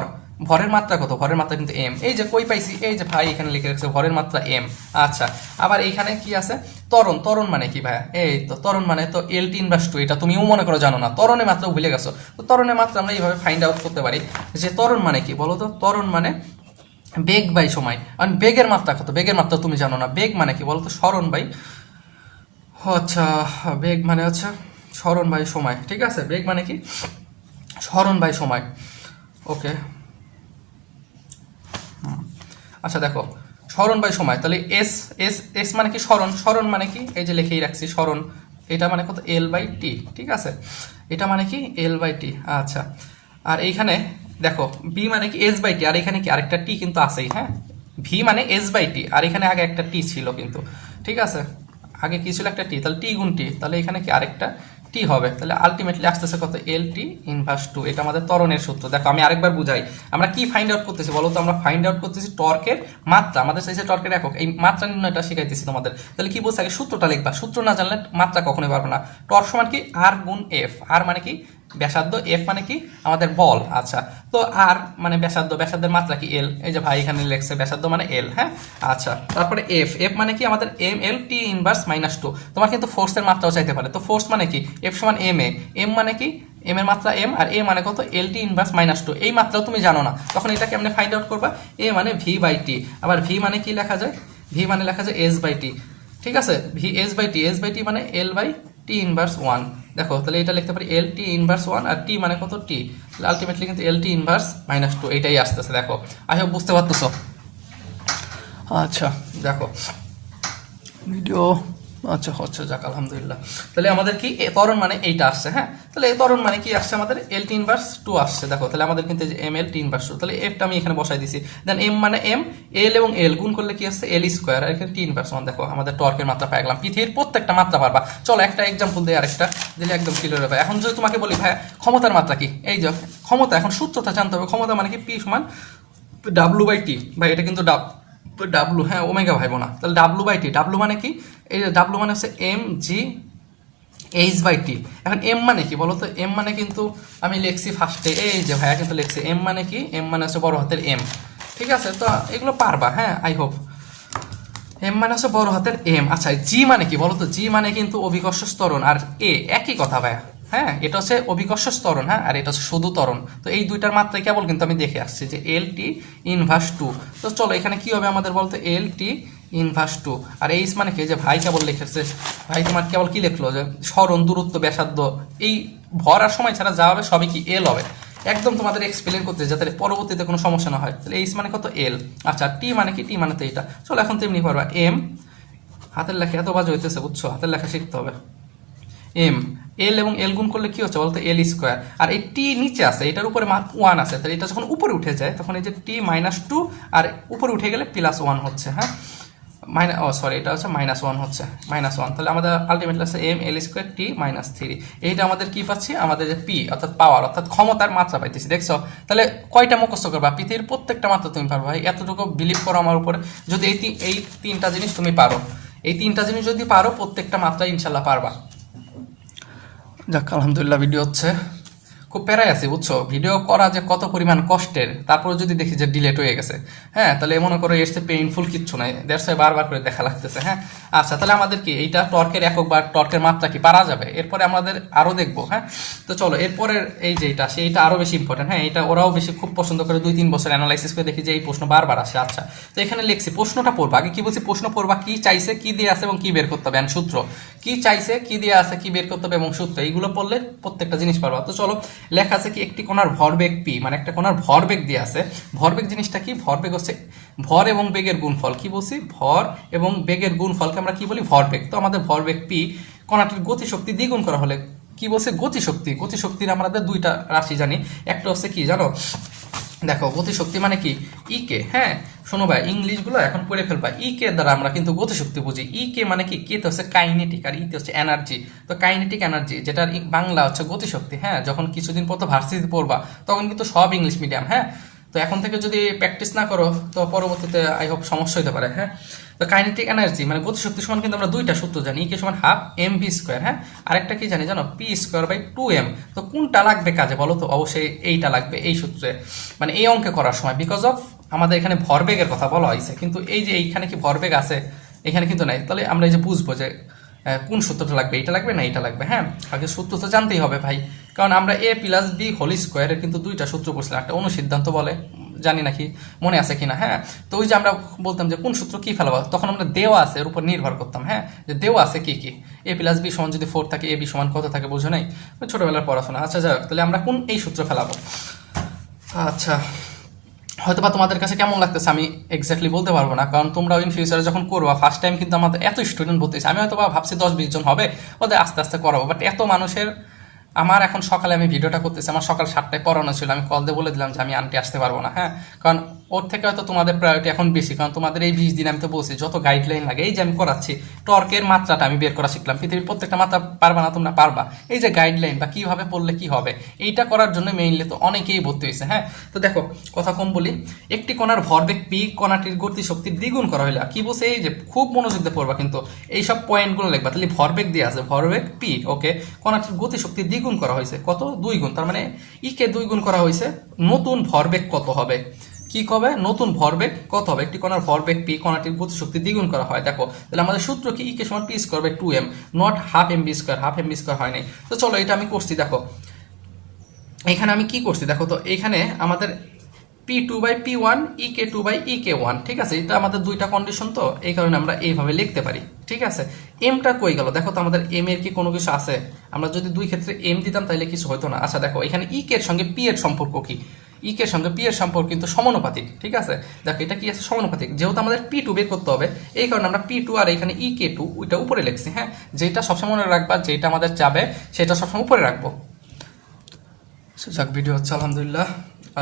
ভরের মাত্রা কত, ভরের মাত্রা কিন্তু এম। এই যে কই পাইছি, এই যে ভাই এখানে লিখে রাখছে ভরের মাত্রা এম। আচ্ছা, আবার এইখানে কি আছে, ত্বরণ, ত্বরণ মানে কি ভাইয়া, এই তো ত্বরণ মানে তো এল টি ইনভার্স টু, এটা তুমিও মনে করো জানো না, ত্বরণের মাত্রা ভুলে গেছো। তো ত্বরণের মাত্রা আমরা এইভাবে ফাইন্ড আউট করতে পারি যে ত্বরণ মানে কি বলো তো, ত্বরণ মানে বেগ বাই সময়। আর বেগের মাত্রা কত, বেগের মাত্রা তুমি জানো না। বেগ মানে কি বলো তো, সরণ বাই, আচ্ছা বেগ মানে হচ্ছে সরণ বাই সময়। ঠিক আছে, বেগ মানে কি, সরণ বাই সময়। ওকে, আচ্ছা দেখো সরণ বাই সময়, তাহলে এস, এস এস মানে কি সরণ, সরণ মানে কি এই যে লিখেই রাখছি সরণ, এটা মানে কত, এল বাই টি। ঠিক আছে, এটা মানে কি এল বাই টি। আচ্ছা, আর এইখানে দেখো বি মানে কি এস বাই টি, আর এখানে কি আরেকটা টি কিন্তু আছেই। হ্যাঁ, ভি মানে এস বাই টি, আর এখানে আগে একটা টি ছিল কিন্তু। ঠিক আছে, আগে কি ছিল, একটা টি, তাহলে টি গুণ টি, তাহলে এখানে কি আরেকটা টি হবে। তাহলে আলটিমেটলি আসতেছে কত, এল টি ইনভার্স টু। এটা আমাদের ত্বরণের সূত্র। দেখো আমি আরেকবার বুঝাই, আমরা কি ফাইন্ড আউট করতেছি বলো তো, আমরা ফাইন্ড আউট করতেছি টর্কের মাত্রা, আমাদের চাইছে টর্কের একক, এই মাত্রা নির্ণয়টা শিখাইতেছি তোমাদের। তাহলে কি বলছে, আগে সূত্রটা লিখবা, সূত্র না জানলে মাত্রা কখনোই পারবে না। টর্ক সমান কি, আর গুণ এফ, আর মানে কি ব্যাসার্ধ, এফ মানে কি আমাদের বল। আচ্ছা, তো আর মানে ব্যাসার্ধ, ব্যাসার্ধের মাত্রা কি এল, এই যে ভাই এখানে লেখছে ব্যাসার্ধ মানে এল। হ্যাঁ, আচ্ছা, তারপরে এফ, এফ মানে কি আমাদের এম এল টি ইনভার্স -2। তোমার কিন্তু ফোর্সের মাত্রাও চাইতে পারে, তো ফোর্স মানে কি এফ সমান এম এ, এম মানে কি এম এর মাত্রা এম, আর এ মানে কত এল টি ইনভার্স -2। এই মাত্রাও তুমি জানো না, তখন এটা কেমনে ফাইন্ড আউট করবা? এ মানে ভি বাই টি, আবার ভি মানে কি লেখা যায়? ভি মানে লেখা যায় এস বাই টি। ঠিক আছে, V S by T, S by T মানে এল বাই টি ইনভার্স 1। দেখো তাহলে এটা লিখতে পারি এল টি ইনভার্স 1, আর টি মানে কত টি, তাহলে আলটিমেটলি কিন্তু এল টি ইনভার্স -2 এইটাই আসতেছে। দেখো আই হোপ বুঝতে পারতেছো। আচ্ছা দেখো ভিডিও, আচ্ছা হচ্ছে, যাক আলহামদুলিল্লাহ। তাহলে আমাদের কি ত্বরণ মানে এইটা আসছে। হ্যাঁ, তাহলে এই ত্বরণ মানে কি আসছে আমাদের এল টি ইনভার্স 2 আসছে। দেখো তাহলে আমাদের কিন্তু এম এল টি ইনভার্স 2, তাহলে এফটা আমি এখানে বসাই দিছি। দেন এম মানে এম, এল এবং এল গুণ করলে কি আসছে এল স্কোয়ার, আর এখানে টি ইনভার্স 1। দেখো আমাদের টর্কের মাত্রা পেয়ে গেলাম, পৃথিবীর প্রত্যেকটা মাত্রা পারবা। চলো একটা এক্সাম্পল দিই, আরেকটা দিলে একদম ক্লিয়ার হবে। এখন যদি তোমাকে বলি ভাই ক্ষমতার মাত্রা কি, এই যে ক্ষমতা, এখন সূত্রটা জানতে হবে। ক্ষমতা মানে কি পি সমান ডাব্লু বাই টি, ভাই এটা কিন্তু ডাব্লু, হ্যাঁ ওমেগা ভাইবো না, তাহলে ডাব্লু বাই টি। ডাব্লু মানে কি, এই যে ডাব্লু মানে হচ্ছে M G H by T. এখন এম মানে কি বলো তো? এম মানে কিন্তু আমি লিখছি ফার্স্টে, এই যে ভাইয়া কিন্তু লিখছি এম মানে কি, এম মানে হচ্ছে বড় হাতের এম। ঠিক আছে, তো এগুলো পারবা। হ্যাঁ আই হোপ। এম মানে হচ্ছে বড় হাতের এম। আচ্ছা, জি মানে কি বলো তো? জি মানে কিন্তু অভিকর্ষ ত্বরণ, আর এ একই কথা ভাইয়া। হ্যাঁ, এটা হচ্ছে অভিকর্ষ ত্বরণ, হ্যাঁ, আর এটা হচ্ছে শুধু ত্বরণ। তো এই দুইটার মাত্রায় কেবল কিন্তু আমি দেখে আসছি যে এল টি ইনভার্স 2। তো চলো এখানে কি হবে আমাদের বলতে, এল টি ইনভার্স 2, আর এইচ মানে কি, যে ভাই কেবল লিখেছে, ভাই তোমার কেবল কি লিখলো যে সরণ, দূরত্ব, ব্যাসার্ধ, এই ভর আর সময় ছাড়া যা হবে সবই কি এল হবে। একদম তোমাদের এক্সপ্লেন করতে যাতে পরবর্তীতে কোনো সমস্যা না হয়। তাহলে এইচ মানে কত এল। আচ্ছা, টি মানে কি, টি মানে তো এইটা। চলো এখন তেমনি পারবা এম, হাতের লেখা এত বাজে হইতেছে বুঝছো, হাতের লেখা শিখতে হবে। এম, এল এবং এল গুণ করলে কি হচ্ছে বলতো এল স্কোয়ার, আর এই টি নিচে আছে, এটার উপরে 1 আছে, তাহলে এটা যখন উপরে উঠে যায় তখন এই যে টি -2, আর উপরে উঠে গেলে +1 হচ্ছে। হ্যাঁ, সরি এটা হচ্ছে -1 হচ্ছে, -1। তাহলে আমাদের আলটিমেটলি আছে এম এল স্কোয়ার টি -3। এইটা আমাদের কি পাচ্ছি, আমাদের যে পি অর্থাৎ পাওয়ার অর্থাৎ ক্ষমতার মাত্রা পাইতেছি। দেখছো তাহলে কয়টা মুখস্থ করবা? পৃথিবীর প্রত্যেকটা মাত্রা তুমি পারবা ভাই, এতটুকু বিলিভ করো আমার উপরে। যদি এই তিনটা জিনিস তুমি পারো, এই তিনটা জিনিস যদি পারো, প্রত্যেকটা মাত্রা ইনশাল্লাহ পারবা। যাক আলহামদুলিল্লাহ, ভিডিও হচ্ছে, খুব প্যারাই আছে বুঝছো। ভিডিও করা যে কত পরিমাণ কষ্টের, তারপরে যদি দেখি যে ডিলেট হয়ে গেছে, হ্যাঁ, তাহলে মনে করো এর চেয়ে পেইনফুল কিচ্ছু নাই, দ্যাটস ওয়াই বারবার করে দেখা লাগতেছে। হ্যাঁ, আচ্ছা, তাহলে আমাদের কি এইটা টর্কের একক বা টর্কের মাত্রা কি পারা যাবে? এরপরে আমাদের আরও দেখবো। হ্যাঁ, তো চলো এরপরের এই যে এটা, সেইটা আরও বেশি ইম্পর্টেন্ট। হ্যাঁ, এটা ওরাও বেশি খুব পছন্দ করে, 2-3 বছর অ্যানালাইসিস করে দেখি যে এই প্রশ্ন বারবার আসে। আচ্ছা, তো এখানে লিখছি প্রশ্নটা পড়বা, আগে কি বলছি, প্রশ্ন পড়বা, কি চাইছে, কি দিয়ে আছে এবং কি বের করতে হবে, সূত্র কি চাইছে, কি দিয়ে আছে, কি বের করতে হবে এবং সূত্র, এইগুলো পড়লে প্রত্যেকটা জিনিস পারবা। তো চলো, লেখা আছে কি একটি কণার ভরবেগ পি, মানে একটা কণার ভরবেগ দিয়ে আছে। ভরবেগ জিনিসটা কি? ভরবেগ হচ্ছে ভর এবং বেগের গুণফল। কি বলছি? ভর এবং বেগের গুণফলকে আমরা কি বলি? ভরবেগ। তো আমাদের ভরবেগ পি, কণাটির গতিশক্তি দ্বিগুণ করা হলে কি বলছে? গতিশক্তি। গতিশক্তির আমাদের দুইটা রাশি জানি, একটা হচ্ছে কি জানো? দেখো গতিশক্তি মানে কি ই কে। হ্যাঁ শোনো ভাই, ইংলিশগুলো এখন পড়ে ফেলবা। ই কে দ্বারা আমরা কিন্তু গতিশক্তি বুঝি। ই কে মানে কি, কে তো হচ্ছে কাইনেটিক আর ইতে হচ্ছে এনার্জি। তো কাইনেটিক এনার্জি, যেটার বাংলা হচ্ছে গতিশক্তি। হ্যাঁ, যখন কিছুদিন পর তো ভার্সিটিতে পড়বা, তখন কিন্তু সব ইংলিশ মিডিয়াম। হ্যাঁ, তো এখন থেকে যদি প্র্যাকটিস না করো তো পরবর্তীতে আই হোপ সমস্যা হতে পারে। হ্যাঁ, তো কাইনেটিক এনার্জি মানে গতিশক্তি সমান কিন্তু আমরা দুইটা সূত্র জানি, কে সমান হাফ এম ভি স্কোয়ার। হ্যাঁ, আরেকটা কি জানি জানো? P square by 2m। তো কোনটা লাগবে কাজে বলো তো? অবশ্যই এইটা লাগবে এই সূত্রে, মানে এই অঙ্কে করার সময়, বিকজ অফ আমাদের এখানে ভরবেগের কথা বলা হয়েছে, কিন্তু এই যে এইখানে কি ভরবেগ আছে? এখানে কিন্তু নাই। তাহলে আমরা এই যে বুঝবো যে কোন সূত্রটা লাগবে, এটা লাগবে না এটা লাগবে। হ্যাঁ, আগে সূত্র তো জানতেই হবে ভাই, কারণ আমরা এ প্লাস বি হোল স্কোয়ারের কিন্তু দুইটা সূত্র পড়ছিলাম, একটা অনুসিদ্ধান্ত বলে, জানি নাকি মনে আছে কিনা। হ্যাঁ, তো ওই যে আমরা বলতাম যে কোন সূত্র কি ফেলাবো, তখন আমরা দেওয়া আছে এর উপর নির্ভর করতাম। হ্যাঁ, যে দেওয়া আছে কি কি, এ প্লাস বি সমান যদি 4 থাকে, এ বি সমান কত থাকে বুঝো নাই, ছোটবেলার পড়াশোনা। আচ্ছা যাক, তাহলে আমরা কোন এই সূত্র ফেলাবো? আচ্ছা, হয়তো বা তোমাদের কাছে কেমন লাগতেছে আমি এক্স্যাক্টলি বলতে পারবো না, কারণ তোমরা ইন ফিউচারে যখন করবা, ফার্স্ট টাইম কিন্তু আমাদের এত স্টুডেন্ট ভর্তি হয়েছে, আমি হয়তো বা ভাবছি 10-20 জন হবে, ওদের আস্তে আস্তে করাবো, বাট এত মানুষের। আমার এখন সকালে আমি ভিডিওটা করতেছি, আমার সকাল 7টায় পড়ানো ছিল, আমি কল দিয়ে বলে দিলাম যে আমি আন্টি আসতে পারবো না। হ্যাঁ, কারণ ওর থেকে হয়তো তোমাদের প্রায়োরিটি এখন বেশি, কারণ তোমাদের এই 20 দিন আমি তো বলছি যত গাইডলাইন লাগে, এই যে আমি করাচ্ছি টর্কের মাত্রাটা আমি বের করা শিখলাম। পৃথিবীর প্রত্যেকটা মাত্রা পারবা না তোমরা, পারবা। এই যে গাইডলাইন বা কিভাবে পড়লে কি হবে, এইটা করার জন্য মেইনলি তো অনেকেই ভর্তি হয়েছে। হ্যাঁ, তো দেখো কথা কম বলি, একটি কণার ভরবেগ পি, কণাটির গতিশক্তি দ্বিগুণ করা হইলে কি বলছে, এই যে খুব মনোযোগ দিয়ে পড়বা কিন্তু এইসব পয়েন্টগুলো লিখবা। তাহলে ভরবেগ দিয়ে আছে, ভরবেগ পি, ওকে, কণাটির গতিশক্তি দ্বিগুণ করা হয়েছে, কত 2 গুণ, তার মানে কে 2 গুণ করা হয়েছে, নতুন ভরবেগ কত হবে, কি হবে, নতুন ভরবেগ কত হবে, একটি কণার ভরবেগ পি, কণাটির গতিশক্তি দ্বিগুণ করা হয়। দেখো তাহলে আমাদের সূত্র কি, কে সমান p square by 2m, not half m v square, half m v square হয় নাই। তো চলো এটা আমি করছি, দেখো এখানে আমি কি করছি দেখো, তো এখানে আমাদের P2 by P1 EK2 by EK1, ঠিক আছে, এটা আমাদের দুইটা কন্ডিশন, তো এই কারণে আমরা এইভাবে লিখতে পারি। ঠিক আছে, এমটা কই গেল, দেখো তো আমাদের এম এর কি কোনো কিছু আছে, আমরা যদি দুই ক্ষেত্রে এম দিতাম তাহলে কিছু হতো না। আচ্ছা দেখো এখানে EK এর সঙ্গে P এর সম্পর্ক কি, EK এর সঙ্গে P এর সম্পর্ক কিন্তু সমানুপাতিক। ঠিক আছে, দেখো এটা কি আছে, সমানুপাতিক, যেহেতু আমাদের P2 বের করতে হবে এই কারণে আমরা P2 আর এখানে EK2 ওইটা উপরে লিখছি। হ্যাঁ, যেটা সবসময় মনে রাখবা, যেটা আমাদের চাবে সেটা সবসময় উপরে রাখবো। যাক ভিডিও হচ্ছে আলহামদুলিল্লাহ।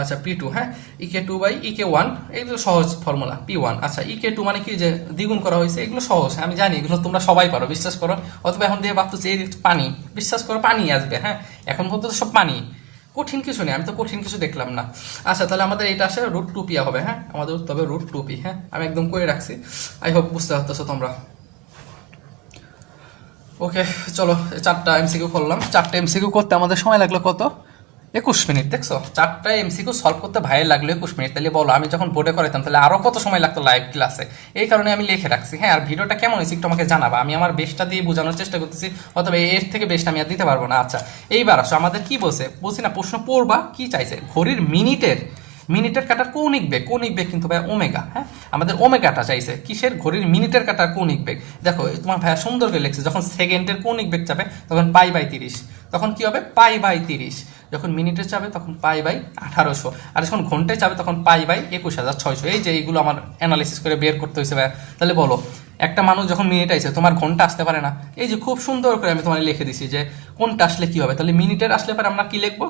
আচ্ছা P2, হ্যাঁ, EK2 বাই EK1, এগুলো সহজ ফর্মুলা। P1, আচ্ছা EK2 মানে কি, যে দ্বিগুণ করা হয়েছে, এগুলো সহজ, আমি জানি এগুলো তোমরা সবাই পারো, বিশ্বাস করো। অথবা এখন দিয়ে ভাবতেছি এই পানি, বিশ্বাস করো পানি আসবে। হ্যাঁ, এখন পর্যন্ত সব পানি, কঠিন কিছু নেই, আমি তো কঠিন কিছু দেখলাম না। আচ্ছা তাহলে আমাদের এটা আসে √2p হবে। হ্যাঁ, আমাদের উত্তর হবে √2p। হ্যাঁ, আমি একদম করে রাখছি, আই হোপ বুঝতে পারতেছো তোমরা। ওকে চলো 4টা এমসিকিউ করলাম, 4টা এমসিকিউ করতে আমাদের সময় লাগলো কত, 21 মিনিট। দেখছো 4টা এমসিকিউ সলভ করতে ভাইয়ের লাগলো 21 মিনিট। তাহলে বলো আমি যখন বোর্ডে করাতাম তাহলে আরো কত সময় লাগতো লাইভ ক্লাসে, এই কারণে আমি লিখে রাখছি। হ্যাঁ, আর ভিডিওটা কেমন হয়েছে একটু আমাকে জানাবা, আমি আমার বেস্টটা দিয়ে বোঝানোর চেষ্টা করতেছি, অথবা এর থেকে বেস্ট আমি আর দিতে পারবো না। আচ্ছা এইবার আসো, আমাদের কি বলছে, বলছি না প্রশ্ন পড়বা, কি চাইছে, ঘড়ির মিনিটের কাটার কৌণিক বেগ, কৌণিক বেগ কিন্তু ভাই ওমেগা। হ্যাঁ, আমাদের ওমেগাটা চাইছে, কিসের, ঘড়ির মিনিটের কাটার কৌণিক বেগ। দেখো তোমার ভাইয়া সুন্দর করে লিখছে, যখন সেকেন্ডের কৌণিক বেগ চাবে তখন π/30, তখন কি হবে π/30, যখন মিনিটে চাবে তখন π/1800, আর যখন ঘন্টায় চাবে তখন π/21600। এই যে এইগুলো আমার অ্যানালিসিস করে বের করতে হয়েছে ভাইয়া। তাহলে বলো একটা মানুষ যখন মিনিট আইছে, তোমার ঘন্টা আসতে পারে না, এই যে খুব সুন্দর করে আমি তোমার লিখে দিছি যে কোনটা আসলে কি হবে। তাহলে মিনিটের আসলে পরে আমরা কি লিখবো,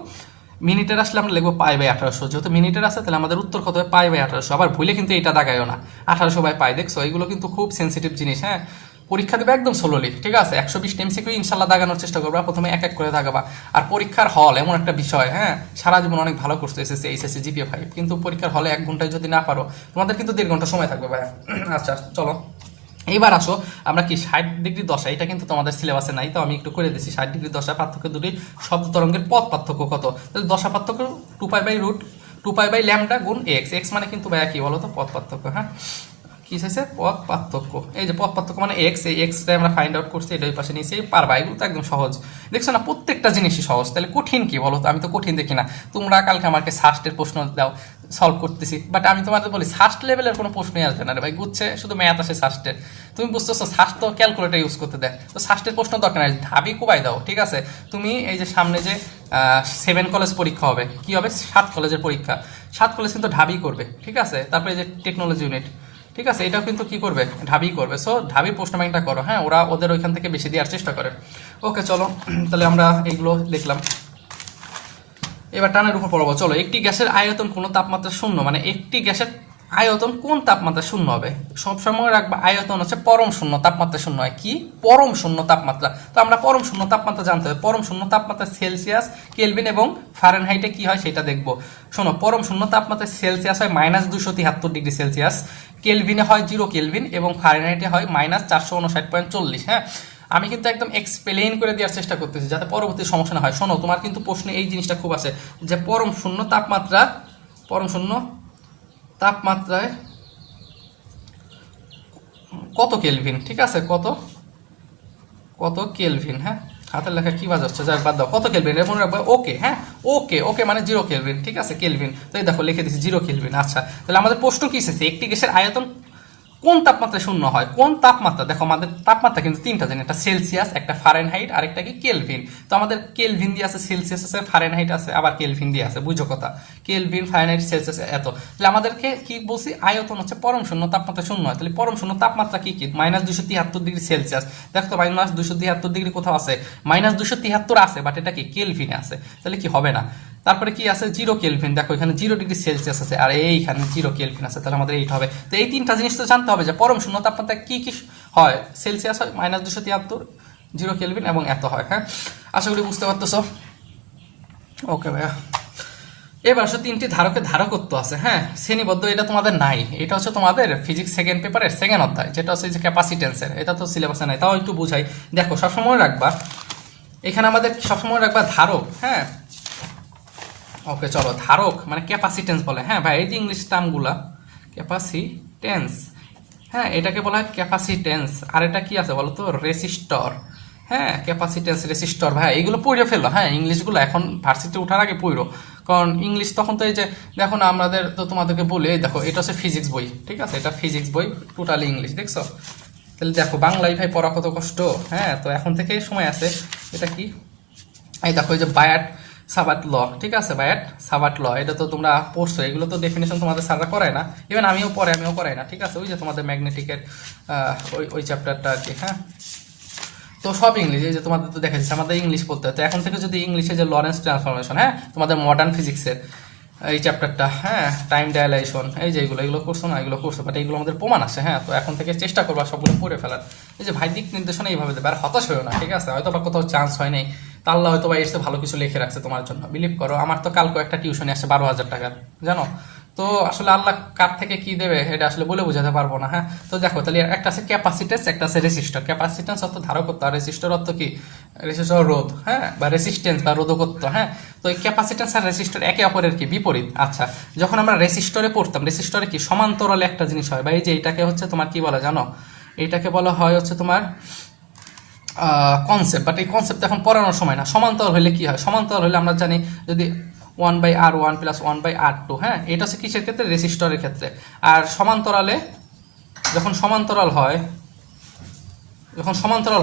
মিনিটের আসলে আমরা লিখবো π/1800, যেহেতু মিনিটের আছে তাহলে আমাদের উত্তর কত হবে π/1800। আবার ভুলে কিন্তু এটা দাগাইও না, 1800/π। দেখছো এইগুলো কিন্তু খুব সেন্সিটিভ জিনিস। হ্যাঁ, পরীক্ষা দেবে একদম স্লোলি, ঠিক আছে, 120 এমসিকিউ ইনশাল্লাহ দাগানোর চেষ্টা করবা, প্রথমে এক এক করে দাগাবা। আর পরীক্ষার হল এমন একটা বিষয়, হ্যাঁ, সারা জীবন অনেক ভালো করছো এসএসসি এইচএসসি জিপিএ 5, কিন্তু পরীক্ষার হলে 1 ঘন্টায় যদি না পারো তোমাদের কিন্তু 1.5 ঘন্টা সময় থাকবে ভাই। আচ্ছা চলো এইবার আসো, আমরা কি 60° দশা, এটা কিন্তু তোমাদের সিলেবাসে নাই, তো আমি একটু করে দিচ্ছি। 60° দশা পার্থক্য দুটি শব্দ তরঙ্গের পথ পার্থক্য কত, তাহলে দশা পার্থক্য 2π/√2π/λ গুণ এক্স, এক্স মানে কিন্তু ভাইয়া কি বলো তো, পথ পার্থক্য। হ্যাঁ, কি চাইছে, পথ পার্থক্য, এই যে পথ পার্থক্য মানে এক্স, এই এক্সটাই আমরা ফাইন্ড আউট করছি, এটা ওই পাশে নিয়েছি, পারবা, এগুলো তো একদম সহজ। দেখছো না প্রত্যেকটা জিনিসই সহজ, তাহলে কঠিন কি বলো তো, আমি তো কঠিন দেখি না। তোমরা কালকে আমাকে ষষ্ঠের প্রশ্ন দাও, সলভ করতেছি, বাট আমি তোমাদের বলি ষষ্ঠ লেভেলের কোনো প্রশ্নই আসবে না রে ভাই, গুচ্ছে শুধু ম্যাথ আসে ষষ্ঠের। তুমি বুঝতেছো ষষ্ঠ তো ক্যালকুলেটর ইউজ করতে দেয়, তো ষষ্ঠের প্রশ্ন দরকার নাই, ঢাবি কোবাই দাও। ঠিক আছে, তুমি এই যে সামনে যে 7 কলেজ পরীক্ষা হবে, কি হবে, 7 কলেজের পরীক্ষা, 7 কলেজ কিন্তু ঢাবি করবে। ঠিক আছে, তারপরে যে টেকনোলজি ইউনিট, ঠিক আছে, এটাও কিন্তু কি করবে, ঢাবি করবে। সো ঢাবির প্রশ্ন ব্যাংকটা করো। হ্যাঁ, ওরা ওদের ওইখান থেকে বেশি দেওয়ার চেষ্টা করে। ওকে চলো তাহলে আমরা এইগুলো দেখলাম, এবার টানের উপর পড়বো। চলো, একটি গ্যাসের আয়তন কোন তাপমাত্রা শূন্য, মানে একটি গ্যাসের আয়তন কোন তাপমাত্রা শূন্য হবে, সবসময় রাখবা আয়তন হচ্ছে পরম শূন্য তাপমাত্রা শূন্য হয়, কি পরম শূন্য তাপমাত্রা। তো আমরা পরম শূন্য তাপমাত্রা জানতে হবে, পরম শূন্য তাপমাত্রা সেলসিয়াস, কেলভিন এবং ফারেনহাইটে কি হয় সেটা দেখবো। শোনো, পরম শূন্য তাপমাত্রা সেলসিয়াস হয় -273°C, কেলভিনে হয় 0 কেলভিন এবং ফারেনহাইটে হয় -459.40। হ্যাঁ, আমি কিন্তু একদম এক্সপ্লেইন করে দেওয়ার চেষ্টা করতেছি যাতে পরবর্তী সমস্যা না হয়। শোনো, তোমার কিন্তু প্রশ্নে এই জিনিসটা খুব আছে যে পরম শূন্য তাপমাত্রায় কত কেলভিন, ঠিক আছে, কত কেলভিন। হ্যাঁ, হাতের লেখা কি বাজাচ্ছে, যাক বাদ দাও, কত কেলভিন মনে রাখবো। ওকে, হ্যাঁ, ওকে মানে 0 কেলভিন, ঠিক আছে, কেলভিন। তো এই দেখো লিখে দিচ্ছি 0 কেলভিন। আচ্ছা তাহলে আমাদের প্রশ্ন কি এসেছে, একটি গ্যাসের আয়তন কোন তাপমাত্রায় শূন্য হয়, কোন তাপমাত্রা। দেখো আমাদের তাপমাত্রা কিন্তু তিনটা জানি, একটা সেলসিয়াস, একটা ফারেনহাইট আর একটা কি কেলভিন। তো আমাদের কেলভিন দিয়ে আছে, সেলসিয়াস আছে, ফারেনহাইট আছে, আবার কেলভিন দিয়ে আছে, বুঝো কথা, কেলভিন, ফারেনহাইট, সেলসিয়াস এত। তাহলে আমাদেরকে কি বলছি, আয়তন হচ্ছে পরম শূন্য তাপমাত্রা শূন্য হয়। তাহলে পরম শূন্য তাপমাত্রা কি -273°C। দেখো তো -273° কোথাও আছে, -273 আছে, বাট এটা কি কেলভিনে আছে, তাহলে কি হবে না। তারপরে কি আছে 0 কেলভিন, দেখো এখানে 0 ডিগ্রি সেলসিয়াস আছে আর এইখানে 0 কেলভিন আছে, তাহলে আমাদের এইটা হবে। তো এই তিনটা জিনিস তো জানতে হবে যে পরম শূন্য তাপমাত্রা কি কি হয়, সেলসিয়াস হয় -273, 0 কেলভিন এবং এত হয়। হ্যাঁ, আশা করি বুঝতে পারতেছো। ওকে ভাইয়া, এবার আসলে তিনটি ধারকের ধারকত্ব আছে। হ্যাঁ, শ্রেণীবদ্ধ এটা তোমাদের নাই, এটা হচ্ছে তোমাদের ফিজিক্স সেকেন্ড পেপারের সেকেন্ড অধ্যায়, যেটা হচ্ছে যে ক্যাপাসিটেন্সের, এটা তো সিলেবাসে নাই, তাও একটু বুঝাই। দেখো সবসময় রাখবা এখানে আমাদের সবসময় রাখবা ধারক। হ্যাঁ, ওকে চলো, ধারক মানে ক্যাপাসিটেন্স বলে। হ্যাঁ ভাই, এই যে ইংলিশ টার্মগুলা ক্যাপাসিটেন্স, হ্যাঁ এটাকে বলা হয় ক্যাপাসিটেন্স। আর এটা কি আছে বলো তো, রেসিস্টর। হ্যাঁ, ক্যাপাসিটেন্স, রেসিস্টর, ভাই এইগুলো পড়ে ফেলো। হ্যাঁ, ইংলিশগুলো এখন ভার্সিটি ওঠার আগে পড়ো, কারণ ইংলিশ তখন তো এই যে দেখো না, আমাদের তো তোমাদেরকে বলে, এই দেখো এটা হচ্ছে ফিজিক্স বই, ঠিক আছে, এটা ফিজিক্স বই, টোটালি ইংলিশ, দেখছো? তাহলে দেখো বাংলায় ভাই পড়া কত কষ্ট। হ্যাঁ, তো এখন থেকে সময় আছে। এটা কি, এই দেখো এই যে বায়াট সাবাট ল, ঠিক আছে, বায়াট সাবাট ল, এটা তো তোমরা পড়ছো, এগুলো তো ডেফিনেশন তোমাদের স্যাররা করায় না, ইভেন আমিও করাই না, ঠিক আছে, ওই যে তোমাদের ম্যাগনেটিকের ওই চ্যাপ্টারটা আর কি। হ্যাঁ, তো সব ইংলিশ, এই যে তোমাদের তো দেখা যাচ্ছে আমাদের ইংলিশ পড়তে হয়। তো এখন থেকে যদি ইংলিশে যে লরেন্স ট্রান্সফরমেশন, হ্যাঁ তোমাদের মডার্ন ফিজিক্সের এই চ্যাপ্টারটা, হ্যাঁ টাইম ডায়ালাইজেশন, এই যে এগুলো করছো না, এগুলো করছো, বাট এইগুলো আমাদের প্রমাণ আছে। হ্যাঁ, তো এখন থেকে চেষ্টা করবা সবগুলো পড়ে ফেলার। এই যে ভাই দিক নির্দেশনা এইভাবে দেবে, আর হতাশ হয়েও না, ঠিক আছে, হয়তো বা কোথাও চান্স হয় নাই, তা আল্লাহ হয়তো বা এসে ভালো কিছু লিখে রাখছে তোমার জন্য। বিলিভ করো, আমার তো কালকে একটা টিউশনে আসছে 12,000 টাকার, জানো? তো আসলে আল্লাহ কার থেকে কি দেবে এটা আসলে বলে বোঝাতে পারবো না। হ্যাঁ, তো দেখো তাহলে একটা আছে ক্যাপাসিটেন্স, একটা আছে রেসিস্টর। ক্যাপাসিটেন্স অর্থ ধারকত্ব, আর রেসিস্টর অর্থ কি, রেসিস্টর রোধ, হ্যাঁ, বা রেসিস্টেন্স বা রোধকত্ব। হ্যাঁ, তো এই ক্যাপাসিটেন্স আর রেসিস্টর একে অপরের কি বিপরীত। আচ্ছা, যখন আমরা রেসিস্টরে পড়তাম, রেসিস্টরে কি সমান্তরালে একটা জিনিস হয়, বা এই যে এটাকে হচ্ছে তোমার কি বলা জানো, এটাকে বলা হয় হচ্ছে তোমার কনসেপ্ট, বাট এই কনসেপ্ট এখন পড়ানোর সময় না। সমান্তরাল হলে কি হয়, সমান্তরাল হলে আমরা জানি যদি 1/R1 + 1/R2, হ্যাঁ এটা হচ্ছে কিসের ক্ষেত্রে, রেসিস্টরের ক্ষেত্রে। আর সমান্তরালে যখন সমান্তরাল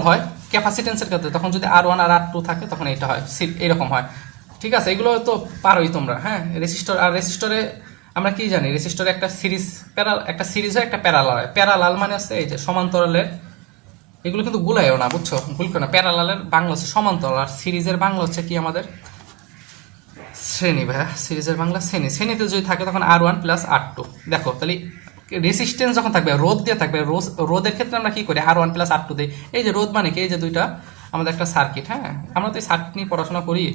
হয় ক্যাপাসিটেন্সের ক্ষেত্রে, তখন যদি R1 আর R2 থাকে তখন এটা হয়, এরকম হয়, ঠিক আছে, এগুলো তো পারোই তোমরা। হ্যাঁ, রেসিস্টর আর রেসিস্টরে আমরা কি জানি, রেসিস্টরে একটা সিরিজ হয়, একটা প্যারালাল হয়। প্যারালাল মানে হচ্ছে এই যে সমান্তরালের, এগুলো কিন্তু গুলাইও না, বুঝছো, ভুল করে না। প্যারালালের বাংলা হচ্ছে সমান্তরাল, আর সিরিজের বাংলা হচ্ছে কি আমাদের শ্রেণী। ভাইয়া সিরিজের বাংলা শ্রেণী। শ্রেণীতে যদি থাকে তখন R1 + R2। দেখো তাহলে রেসিস্টেন্স যখন থাকবে, রোধ দিয়ে থাকবে, রোধের ক্ষেত্রে আমরা কি করি, R1 + R2 দিই। এই যে রোধ মানে কি, এই যে দুইটা আমাদের একটা সার্কিট। হ্যাঁ, আমরা তো এই সার্কিট নিয়ে পড়াশোনা করি।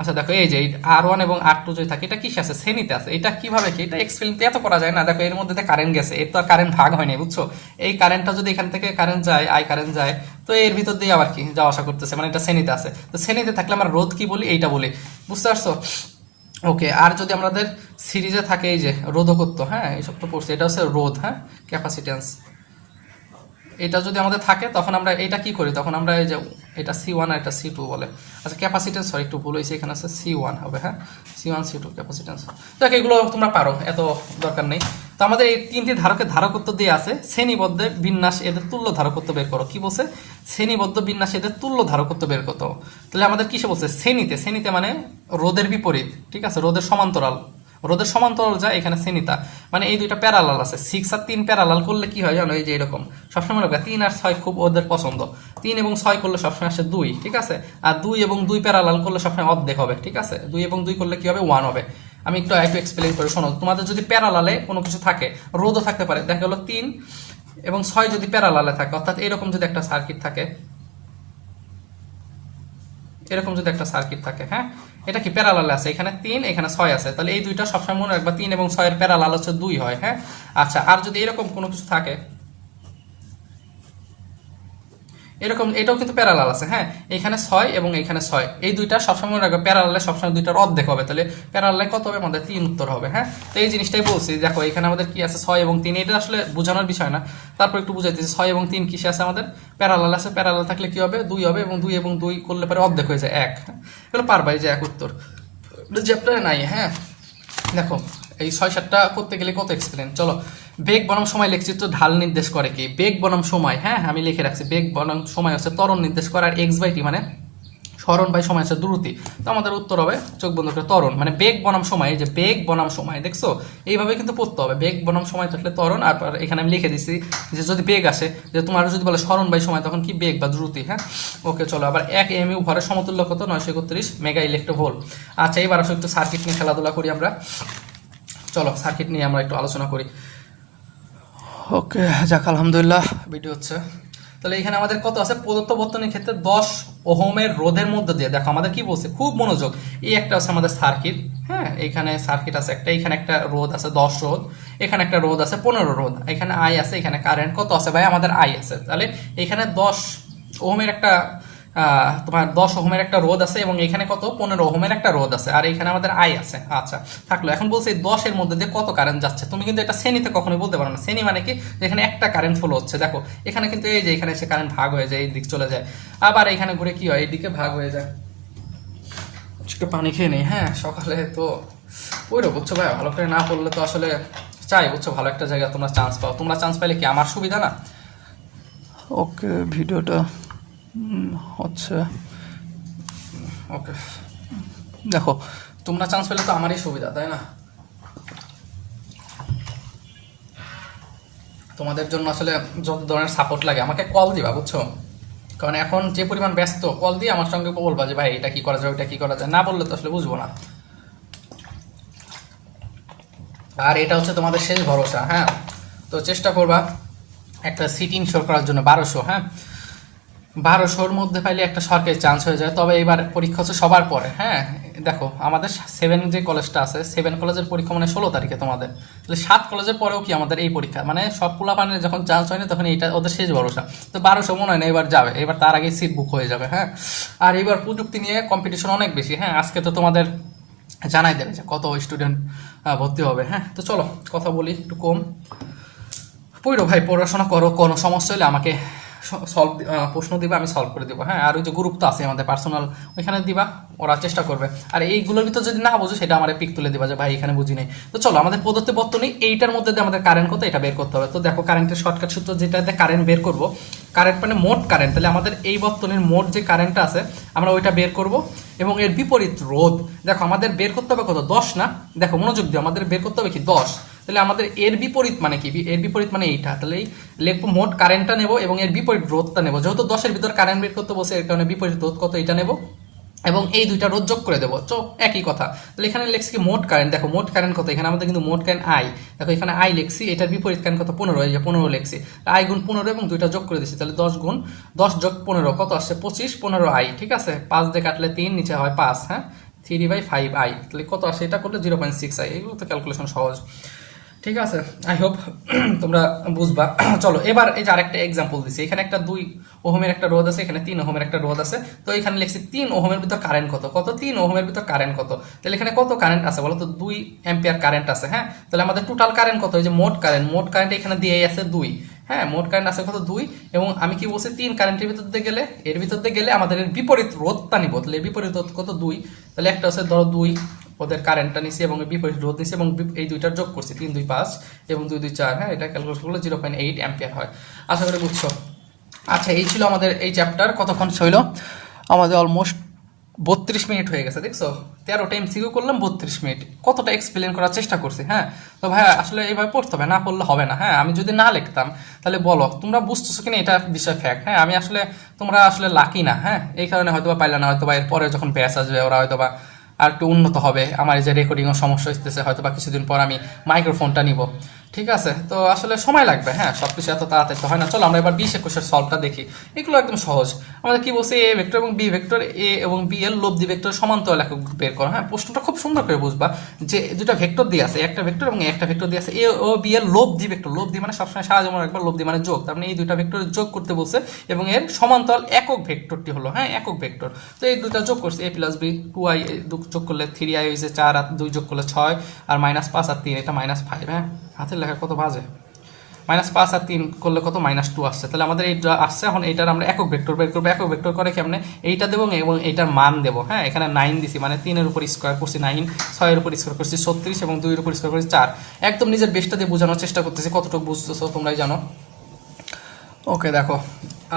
আচ্ছা দেখো, এই যে R1 এবং R2 যদি থাকে, এটা কিসে আছে, শ্রেণীতে আছে। এটা কিভাবে কি, এটা এক্সপেরিমেন্ট এত করা যায় না। দেখো এর মধ্যে কারেন্ট গেছে, এর তো আর কারেন্ট ভাগ হয়নি, বুঝছো। এই কারেন্টটা যদি এখান থেকে কারেন্ট যায়, কারেন্ট যায়, তো এর ভিতর দিয়ে আবার কি যাওয়া আসা করতেছে, মানে এটা শ্রেণীতে আছে। তো শ্রেণীতে থাকলে আমরা রোধ কি বলি, এইটা বলি, বুঝতে পারছো? ওকে, আর যদি আমাদের সিরিজে থাকে এই যে রোধকত্ব, হ্যাঁ এইসব তো পড়ছি, এটা হচ্ছে রোধ, হ্যাঁ ক্যাপাসিটেন্স। এটা যদি আমাদের থাকে তখন আমরা এটা কি করি, তখন আমরা এই যে এটা C1 আর এটা C2 বলে। আচ্ছা ক্যাপাসিটেন্স, সরি একটু ভুল হয়েছে, এখানে আছে C1 হবে। হ্যাঁ, C1 C2 ক্যাপাসিটেন্স। দেখ এগুলো তোমরা পারো, এত দরকার নেই। তো আমাদের এই তিনটি ধারকের ধারকত্ব দিয়ে আছে। শ্রেণীবদ্ধ বিন্যাস এদের তুল্য ধারকত্ব বের করো। কি বলছে, শ্রেণীবদ্ধ বিন্যাস এদের তুল্য ধারকত্ব বের করতে। তাহলে আমাদের কিসে বলছে, শ্রেণীতে মানে রোধের বিপরীত, ঠিক আছে, রোধের সমান্তরাল, যায় এখানে শ্রেণীতা, মানে এই দুইটা প্যারালাল আছে। 6 আর 3 প্যারালাল করলে কি হয় জানো, এই যে এরকম সবসময় রাখবে। 3 আর 6 খুব ওদের পছন্দ, 3 এবং 6 করলে সবসময় আসে 2, ঠিক আছে। আর 2 এবং 2 প্যারালাল করলে সবসময় অর্ধেক হবে, ঠিক আছে। 2 এবং 2 করলে কি হবে, 1 হবে। আমি একটু এক্সপ্লেইন করে শোনো। তোমাদের যদি প্যারালালে কোনো কিছু থাকে, রোধও থাকতে পারে, দেখা গেলো 3 এবং 6 যদি প্যারালালে থাকে, অর্থাৎ এরকম যদি একটা সার্কিট থাকে, হ্যাঁ এটা কি প্যারালালে আছে, এখানে 3 এখানে 6 আছে, তাহলে এই দুইটা সবসময় মনে রাখবা, 3 এবং 6 এর প্যারালাল হচ্ছে 2 হয়। হ্যাঁ, আচ্ছা, আর যদি এরকম কোনো কিছু থাকে, এরকম এটাও কিন্তু প্যারালাল আছে। হ্যাঁ, এখানে 6 এবং এখানে 6, এই দুইটা সবসময় মনে রাখবে, প্যারালালে সবসময় দুইটার অর্ধেক হবে, তাহলে প্যারালালে কত হবে, আমাদের 3 উত্তর হবে। হ্যাঁ, তো এই জিনিসটাই বলছি। দেখো এখানে আমাদের কি আছে, 6 এবং 3, এটা আসলে বোঝানোর বিষয় না, তারপর একটু বুঝাইতেছি। 6 এবং 3 কিসে আছে, আমাদের প্যারালাল আছে। প্যারালাল থাকলে কি হবে, 2 হবে, এবং 2 এবং 2 করলে পরে অর্ধেক হয়ে যায় 1। এগুলো পারবাই যে 1 উত্তর, চ্যাপ্টারে নাই। হ্যাঁ, দেখো এই 6-7টা করতে গেলে কত এক্সপ্লেন। চলো, বেগ বনাম সময় লেখচিত্র ঢাল নির্দেশ করে কি, বেগ বনাম সময়। হ্যাঁ, আমি লিখে রাখছি, বেগ বনাম সময় হচ্ছে ত্বরণ নির্দেশ করে, আর x/t মানে স্মরণ বাই সময় আছে দ্রুতি, তো আমাদের উত্তর হবে চোখ বন্ধ করে ত্বরণ, মানে বেগ বনাম সময়, এই যে বেগ বনাম সময় দেখছো, এইভাবে কিন্তু পড়তে হবে, বেগ বনাম সময় থাকলে ত্বরণ। আর এখানে আমি লিখে দিচ্ছি যে যদি বেগ আসে, যে তোমার যদি বলে স্মরণ বাই সময় তখন কি বেগ বা দ্রুতি। হ্যাঁ ওকে চলো, আবার 1 এমইউ ভরের সমতুল্য কত 931 মেগা ইলেকট্রোভোল্ট। আচ্ছা এবার আসলে একটু সার্কিট নিয়ে খেলাধুলা করি আমরা, চলো সার্কিট নিয়ে আমরা একটু আলোচনা করি। ওকে যাক আলহামদুলিল্লাহ ভিডিও হচ্ছে। তাহলে এখানে আমাদের কত আছে, প্রদত্ত বর্তনীর ক্ষেত্রে 10 ওহমের রোধের মধ্যে দিয়ে, দেখো আমাদের কি বলছে, খুব মনোযোগ, এই একটা আছে আমাদের সার্কিট, হ্যাঁ এইখানে সার্কিট আছে একটা, এখানে একটা রোধ আছে 10 রোধ, এখানে একটা রোধ আছে 15 রোধ, এখানে আই আছে, এখানে কারেন্ট কত আছে ভাই, আমাদের আই আছে। তাহলে এখানে 10 ওহমের একটা তোমার 10 ওহমের একটা রোধ আছে এবং এখানে কত 15 ওহমের একটা রোধ আছে, আর এখানে আমাদের আই আছে। আচ্ছা থাকলো, এখন বলছে 10-এর মধ্যে দিয়ে কত কারেন্ট যাচ্ছে, তুমি কিন্তু এটা শ্রেণীতে কখনোই বলতে পারো না। শ্রেণী মানে কি, এখানে একটা কারেন্ট ফ্লো হচ্ছে, দেখো এখানে কিন্তু এই যে এখানে এসে কারেন্ট ভাগ হয়ে যায়, এই দিক চলে যায়, আবার এখানে ঘুরে কি হয়, এইদিকে ভাগ হয়ে যায়। একটু পানি খেয়ে নেই, হ্যাঁ সকালে তো পড়ো বুঝছো ভাই, ভালো করে না পড়লে তো আসলে চাই বুঝছো ভালো একটা জায়গায় তোমরা চান্স পাও, তোমরা চান্স পাইলে কি আমার সুবিধা না। ওকে ভিডিওটা হচ্ছে, ওকে দেখো তোমরা চান্স পেলে তো আমারই সুবিধা, তাই না? তোমাদের জন্য আসলে যত ধরনের সাপোর্ট লাগে আমাকে কল দিবা বুঝছো, কারণ এখন যে পরিমাণ ব্যস্ত, কল দিয়ে আমার সঙ্গে বলবা যে ভাই এটা কি করা যায় ওইটা কি করা যায়, না বললে তো আসলে বুঝবো না। আর এটা হচ্ছে তোমাদের শেষ ভরসা, হ্যাঁ তো চেষ্টা করবা একটা সিট ইনশোর করার জন্য 1200, হ্যাঁ 1200-র মধ্যে পাইলে একটা সরকারি চান্স হয়ে যায়। তবে এবার পরীক্ষা হচ্ছে সবার পরে, হ্যাঁ দেখো আমাদের 7 যে কলেজটা আছে, 7 কলেজের পরীক্ষা মানে 16 তারিখে তোমাদের, তাহলে 7 কলেজের পরেও কি আমাদের এই পরীক্ষা, মানে সব পোলাপানের যখন চান্স হয় না তখন এইটা ওদের শেষ ভরসা। তো 1200 মনে হয় না এবার যাবে, এবার তার আগে সিট বুক হয়ে যাবে, হ্যাঁ। আর এবার প্রযুক্তি নিয়ে কম্পিটিশন অনেক বেশি, হ্যাঁ আজকে তো তোমাদের জানাই দেবে যে কত স্টুডেন্ট ভর্তি হবে, হ্যাঁ তো চলো কথা বলি একটু কম, পড়ো ভাই পড়াশোনা করো, কোনো সমস্যা হলে আমাকে সলভ প্রশ্ন দিবা, আমি সলভ করে দেবো, হ্যাঁ। আর ওই যে গ্রুপ তো আছে আমাদের পার্সোনাল, ওইখানে দিবা, ওরা চেষ্টা করবে। আর এইগুলোর ভিতর যদি না বুঝো সেটা আমার পিক তুলে দিবা যে ভাই এখানে বুঝি নেই। তো চলো আমাদের প্রদত্ত বর্তনী এইটার মধ্যে দিয়ে আমাদের কারেন্ট কত এটা বের করতে হবে। তো দেখো কারেন্টের শর্টকাট সূত্র যেটাতে কারেন্ট বের করবো, কারেন্ট মানে মোট কারেন্ট, তাহলে আমাদের এই বর্তনীর মোট যে কারেন্টটা আছে আমরা ওইটা বের করব, এবং এর বিপরীত রোধ দেখো আমাদের বের করতে হবে কত 10 না, দেখো মনোযোগ দিও আমাদের বের করতে হবে কি 10, তাহলে আমাদের এর বিপরীত মানে কি, এর বিপরীত মানে এইটা, তাহলে লিখবো মোট কারেন্টটা নেব এবং এর বিপরীত রোধটা নেব, যেহেতু 10-এর ভিতর কারেন্ট বের করতে বসে এর কারণে বিপরীত রোধ কত এটা নেব এবং এই দুইটা রোধ যোগ করে দেবো, তো একই কথা। তাহলে এখানে লিখছি কি মোট কারেন্ট, দেখো মোট কারেন্ট কত, এখানে আমাদের কিন্তু মোট কারেন্ট আই, দেখো এখানে আই লিখছি, এটার বিপরীত কারেন্ট কত 15, এই যে 15 লিখছি, আই গুণ 15 এবং দুইটা যোগ করে দিচ্ছি, তাহলে 10 গুণ 10 যোগ 15 কত আসছে 25, 15 আই, ঠিক আছে 5 দিয়ে কাটলে 3, নিচে হয় 5, হ্যাঁ 3/5 আই, তাহলে কত আসে এটা করলে 0.6 আই, এগুলো তো ক্যালকুলেশন সহজ, ঠিক আছে। আই হোপ তোমরা বুঝবা। চলো এবার এই যে আরেকটা এক্সাম্পল দিছি, এখানে একটা 2 ওহমের একটা রোধ আছে, এখানে 3 ওহমের একটা রোধ আছে, তো এখানে লিখছি 3 ওহমের ভিতর কারেন্ট কত, 3 ওহমের ভিতর কারেন্ট কত, তাহলে এখানে কত কারেন্ট আছে বলো তো 2 অ্যাম্পিয়ার কারেন্ট আছে, হ্যাঁ তাহলে আমাদের টোটাল কারেন্ট কত, এই যে মোট কারেন্ট এখানে দিয়ে আছে 2, হ্যাঁ মোট কারেন্ট আছে কত 2, এবং আমি কি বলছি 3 কারেন্টের ভিতর দিয়ে গেলে এর ভিতর দিয়ে গেলে আমাদের এর বিপরীত রোধটা নিব, তাহলে বিপরীত রোধ কত 2, তাহলে একটা আছে ধরো 2 ওদের কারেন্টটা নিছি এবং বিপরীত রোধ নিছি এবং এই দুইটার যোগ করছি 3 2 5 এবং 2 2 4, হ্যাঁ এটা ক্যালকুলেট করলে 0.8 অ্যাম্পিয়ার হয়, আশা করি বুঝছো। আচ্ছা এই ছিল আমাদের এই চ্যাপ্টার, কতক্ষণ ছিল আমাদের অলমোস্ট 32 মিনিট হয়ে গেছে, দেখছো 13টা এমসিকিউ করলাম 32 মিনিট, কতটা এক্সপ্লেন করার চেষ্টা করছি, হ্যাঁ তো ভাই আসলে এইভাবে পড়তে হবে, না পড়লে হবে না, হ্যাঁ আমি যদি না লিখতাম তাহলে বলো তোমরা বুঝতেছো কিনা এটা বিষয় ফ্যাক্ট, হ্যাঁ আমি আসলে তোমরা আসলে লাকি না, হ্যাঁ এই কারণে হয়তো বা পাইলে না, হয়তো বা এরপরে যখন ব্যাচ আসবে ওরা হয়তো বা আর একটু উন্নত হবে, আমার এই যে রেকর্ডিংয়ের সমস্যা হচ্ছে হয়তো বা কিছুদিন পর আমি মাইক্রোফোনটা নিব, ঠিক আছে তো আসলে সময় লাগবে, হ্যাঁ সব কিছু এত তাড়াতাড়ি তো হয় না। চলো আমরা এবার 20-21 সলভটা দেখি, এগুলো একদম সহজ। আমাদের কি বলছে এ ভেক্টর এবং বি ভেক্টর, এ এবং বি এর লব্ধি ভেক্টর সমান্তরাল একক বের করো, হ্যাঁ প্রশ্নটা খুব সুন্দর করে বুঝবা যে দুটা ভেক্টর দিয়ে আছে, একটা ভেক্টর এবং একটা ভেক্টর দিয়ে আছে, এ ও বি এর লব্ধি ভেক্টর, লব্ধি মানে সবসময় সারা যেমন একবার লব্ধি মানে যোগ, তার মানে এই দুইটা ভেক্টর যোগ করতে বলছে এবং এর সমান্তরাল একক ভেক্টরটি হলো, হ্যাঁ একক ভেক্টর, তো এই দুইটা যোগ করছে a প্লাস বি 2i যোগ করলে 3i হয়েছে 4, আর 2 যোগ করলে 6, আর -5 আর 3 এটা -5, হ্যাঁ হাতের লেখা কত বাজে, -5 আর 3 করলে কত -2 আসছে, তাহলে আমাদের এইটা আসছে। এখন এইটার আমরা একক ভেক্টর বের করবো, একক ভেক্টর করে কেমনে এইটা দেবো এবং এইটার মান দেবো, হ্যাঁ এখানে 9 দিছি মানে 3-এর উপর স্কোয়ার করছি 9, 6-এর উপর স্কোয়ার করছি 36 এবং 2-এর উপর স্কোয়ার করছি 4, একদম নিজের বেসটা দিয়ে বোঝানোর চেষ্টা করতেছি, কতটুকু বুঝতেছো তোমরাই জানো। ওকে দেখো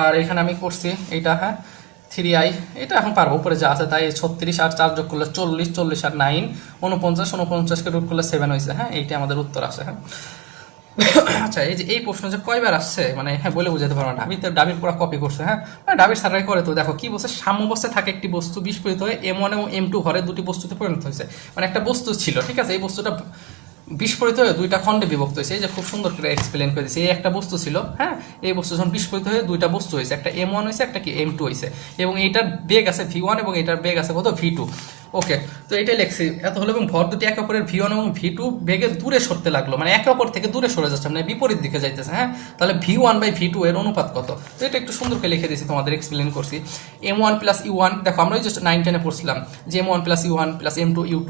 আর এখানে আমি করছি এইটা, হ্যাঁ 3i, এটা এখন পারবো, উপরে যা আছে তাই। 36 আর 4 যোগ করলে 40, 40 আর 9 49, 49কে রুট করলে 7 হয়েছে। হ্যাঁ, এইটা আমাদের উত্তর আসে। হ্যাঁ, আচ্ছা, এই যে এই প্রশ্ন যে কয়বার আসছে মানে হ্যাঁ বলে বুঝাতে পারবো না। ডাবির পুরো কপি করছে। হ্যাঁ, ডাবির সারাই করে। তো দেখো কি বলছে, সাম্যাবস্থায় থাকে একটি বস্তু বিস্ফোরিত হয়ে M1 এবং M2 ঘরে দুটি বস্তুতে পরিণত হয়েছে। মানে একটা বস্তু ছিল, ঠিক আছে, এই বস্তুটা বিস্ফোরিত হয়ে দুইটা খণ্ডে বিভক্ত হয়েছে। এই যে খুব সুন্দর করে এক্সপ্লেন করে দিয়েছে, এই একটা বস্তু ছিল। হ্যাঁ, এই বস্তু যখন বিস্ফোরিত হয়ে দুইটা বস্তু হয়েছে, একটা M1 হয়েছে, একটা কি M2 হয়েছে, এবং এইটার বেগ আছে V1 এবং এইটার বেগ আছে কত V2। ওকে, তো এটাই লিখছি। এত হলো এবং ভর দুটি একে অপরের V1 এবং V2 বেগে দূরে সরতে লাগলো, মানে একে অপর থেকে দূরে সরে যাচ্ছে, মানে বিপরীত দিকে যাইতেছে। হ্যাঁ, তাহলে V1/V2 এর অনুপাত কত? তো এটা একটু সুন্দর করে লিখে দিয়েছি, তোমাদের এক্সপ্লেন করছি। M1 + U1, দেখো আমরা ওই যে 9-10 পড়ছিলাম যে M1 + U1 + M2 U2,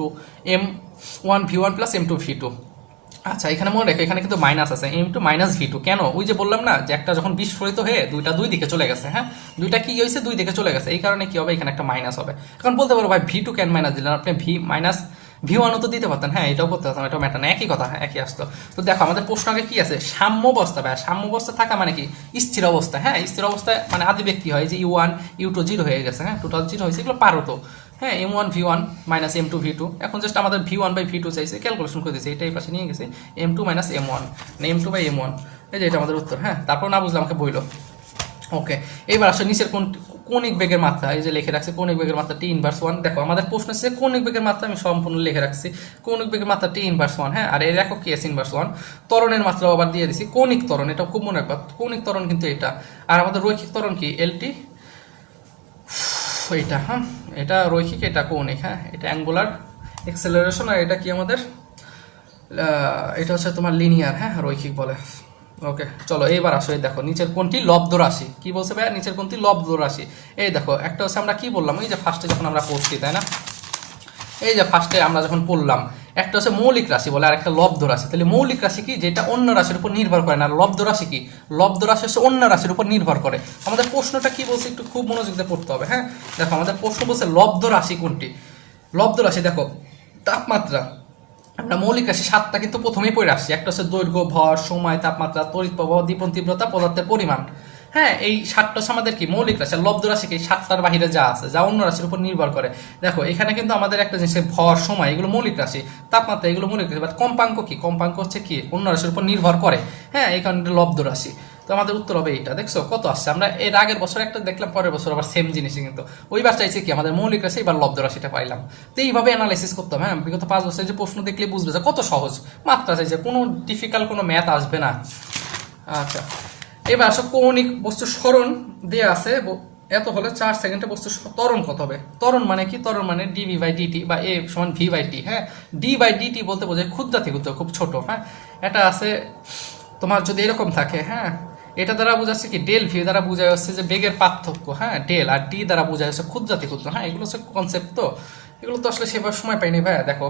M1 V1 + M2 V2। আচ্ছা, এখানে মনে রেখো, এখানে কিন্তু মাইনাস আছে, M2 - V2। কেন? ওই যে বললাম না যে একটা যখন বিস্ফোরিত হয়ে দুইটা দুই দিকে চলে গেছে। হ্যাঁ, দুইটা কি হয়েছে, দুই দিকে চলে গেছে, এই কারণে কি হবে, এখানে একটা মাইনাস হবে। এখন বলতে পারো ভাই V2 কেন মাইনাস দিলেন আপনি, V1 তো দিতে পারতেন। হ্যাঁ, এটাও করতে পারতাম, এটাও ম্যাটার না, একই কথা। হ্যাঁ, একই আসতো। তো দেখো আমাদের প্রশ্ন আগে কি আছে, সাম্যাবস্থা। ভাই সাম্যাবস্থা থাকা মানে কি, স্থির অবস্থা। হ্যাঁ, স্থির অবস্থায় মানে আদি ব্যক্তি হয় যে U1 U2 0 হয়ে গেছে। হ্যাঁ, টোটাল 0 হয়েছে, এগুলো পারো তো। হ্যাঁ, M1 V1 - M2 V2। এখন জাস্ট আমাদের V1/V2 চাইছে, ক্যালকুলেশন করে দিয়েছে, এটাই পাশে নিয়ে গেছে M2 - M1, মানে M2/M1। এই যে এটা আমাদের উত্তর। হ্যাঁ, তারপর না বুঝলে আমাকে বইলো। ওকে, এবার আসলে নিচের কৌণিক বেগের মাত্রা, এই যে লিখে রাখছি কৌণিক বেগের মাত্রা T−1। দেখো আমাদের প্রশ্ন হচ্ছে কৌণিক বেগের মাত্রা, আমি সম্পূর্ণ লিখে রাখছি কৌণিক বেগের মাত্রা T−1। হ্যাঁ, আর এর একক কি S−1। ত্বরণের মাত্রা আবার দিয়ে দিছি, কৌণিক ত্বরণ, এটা খুব মনে রাখবা, কৌণিক ত্বরণ কিন্তু এটা। আর আমাদের রৈখিক ত্বরণ কি LT, এইটা। হ্যাঁ, এটা রৈখিক, এটা কৌণিক। হ্যাঁ, এটা অ্যাঙ্গুলার এক্সেলারেশন, আর এটা কি আমাদের এটা হচ্ছে তোমার লিনিয়ার। হ্যাঁ, রৈখিক বলে। ওকে, চলো এইবার আসো। এই দেখো নিচের কোনটি লব্ধ রাশি, কি বলছে ভাই, নিচের কোনটি লব্ধ রাশি। এই দেখো একটা হচ্ছে আমরা কি বললাম, এই যে ফার্স্টে যখন আমরা পড়ছি, তাই না, এই যে ফার্স্টে আমরা যখন পড়লাম, একটা হচ্ছে মৌলিক রাশি বলে, আর একটা লব্ধ রাশি। তাহলে মৌলিক রাশি কি, যেটা অন্য রাশির উপর নির্ভর করে না। আর লব্ধ রাশি কি, লব্ধ রাশি হচ্ছে অন্য রাশির উপর নির্ভর করে। আমাদের প্রশ্নটা কি বলছে একটু খুব মনোযোগ দিয়ে পড়তে হবে। হ্যাঁ, দেখো আমাদের প্রশ্ন বলছে লব্ধ রাশি কোনটি। লব্ধ রাশি দেখো, তাপমাত্রা, আমরা মৌলিক রাশি 7টা কিন্তু প্রথমেই পড়ে আসছি। একটা হচ্ছে দৈর্ঘ্য, ভর, সময়, তাপমাত্রা, তড়িৎ প্রবাহ, দীপন তীব্রতা, পদার্থের পরিমাণ। হ্যাঁ, এই 7টা হচ্ছে আমাদের কি মৌলিক রাশি। আর লব্ধ রাশি কি, 7টার বাহিরে যা আছে, যা অন্য রাশির উপর নির্ভর করে। দেখো এখানে কিন্তু আমাদের একটা জিনিস, ভর, সময়, এগুলো মৌলিক রাশি, তাপমাত্রা এগুলো মৌলিক রাশি। বাট কম্পাঙ্ক কি, কম্পাঙ্ক হচ্ছে কি অন্য রাশির উপর নির্ভর করে। হ্যাঁ, এই কারণে লব্ধ রাশি। তো আমাদের উত্তর হবে এইটা। দেখছো কত আসছে, আমরা এর আগের বছর একটা দেখলাম, পরের বছর আবার সেম জিনিসই, কিন্তু ওইবার চাইছে কি আমাদের মৌলিক রাশি, এবার লব্ধ রাশিটা পাইলাম। তো এইভাবে অ্যানালাইসিস করতাম। হ্যাঁ, বিগত 5 বছরের যে প্রশ্ন দেখলে বুঝবে যে কত সহজ, মাত্রা চাইছে, কোনো ডিফিকাল্ট কোনো ম্যাথ আসবে না। আচ্ছা, এবার আসো কৌণিক বস্তু সরণ দেয়া আছে, এত হলে 4 সেকেন্ডে বস্তু ত্বরণ কত হবে। ত্বরণ মানে কি, ত্বরণ মানে dv/dt বা a = v/t। হ্যাঁ, d/dt বলতে বোঝায় ক্ষুদ্রাতি ক্ষুদ্র, খুব ছোট। হ্যাঁ, এটা আছে তোমার যদি এরকম থাকে। হ্যাঁ, এটা দ্বারা বোঝাচ্ছে কি, ডেল ভি দ্বারা বোঝা যাচ্ছে যে বেগের পার্থক্য। হ্যাঁ, ডেল, আর ডি দ্বারা বোঝা যাচ্ছে ক্ষুদ্রাতি ক্ষুদ্র। হ্যাঁ, এগুলো হচ্ছে কনসেপ্ট। তো এগুলো তো আসলে সেভাবে সময় পাইনি ভাই। দেখো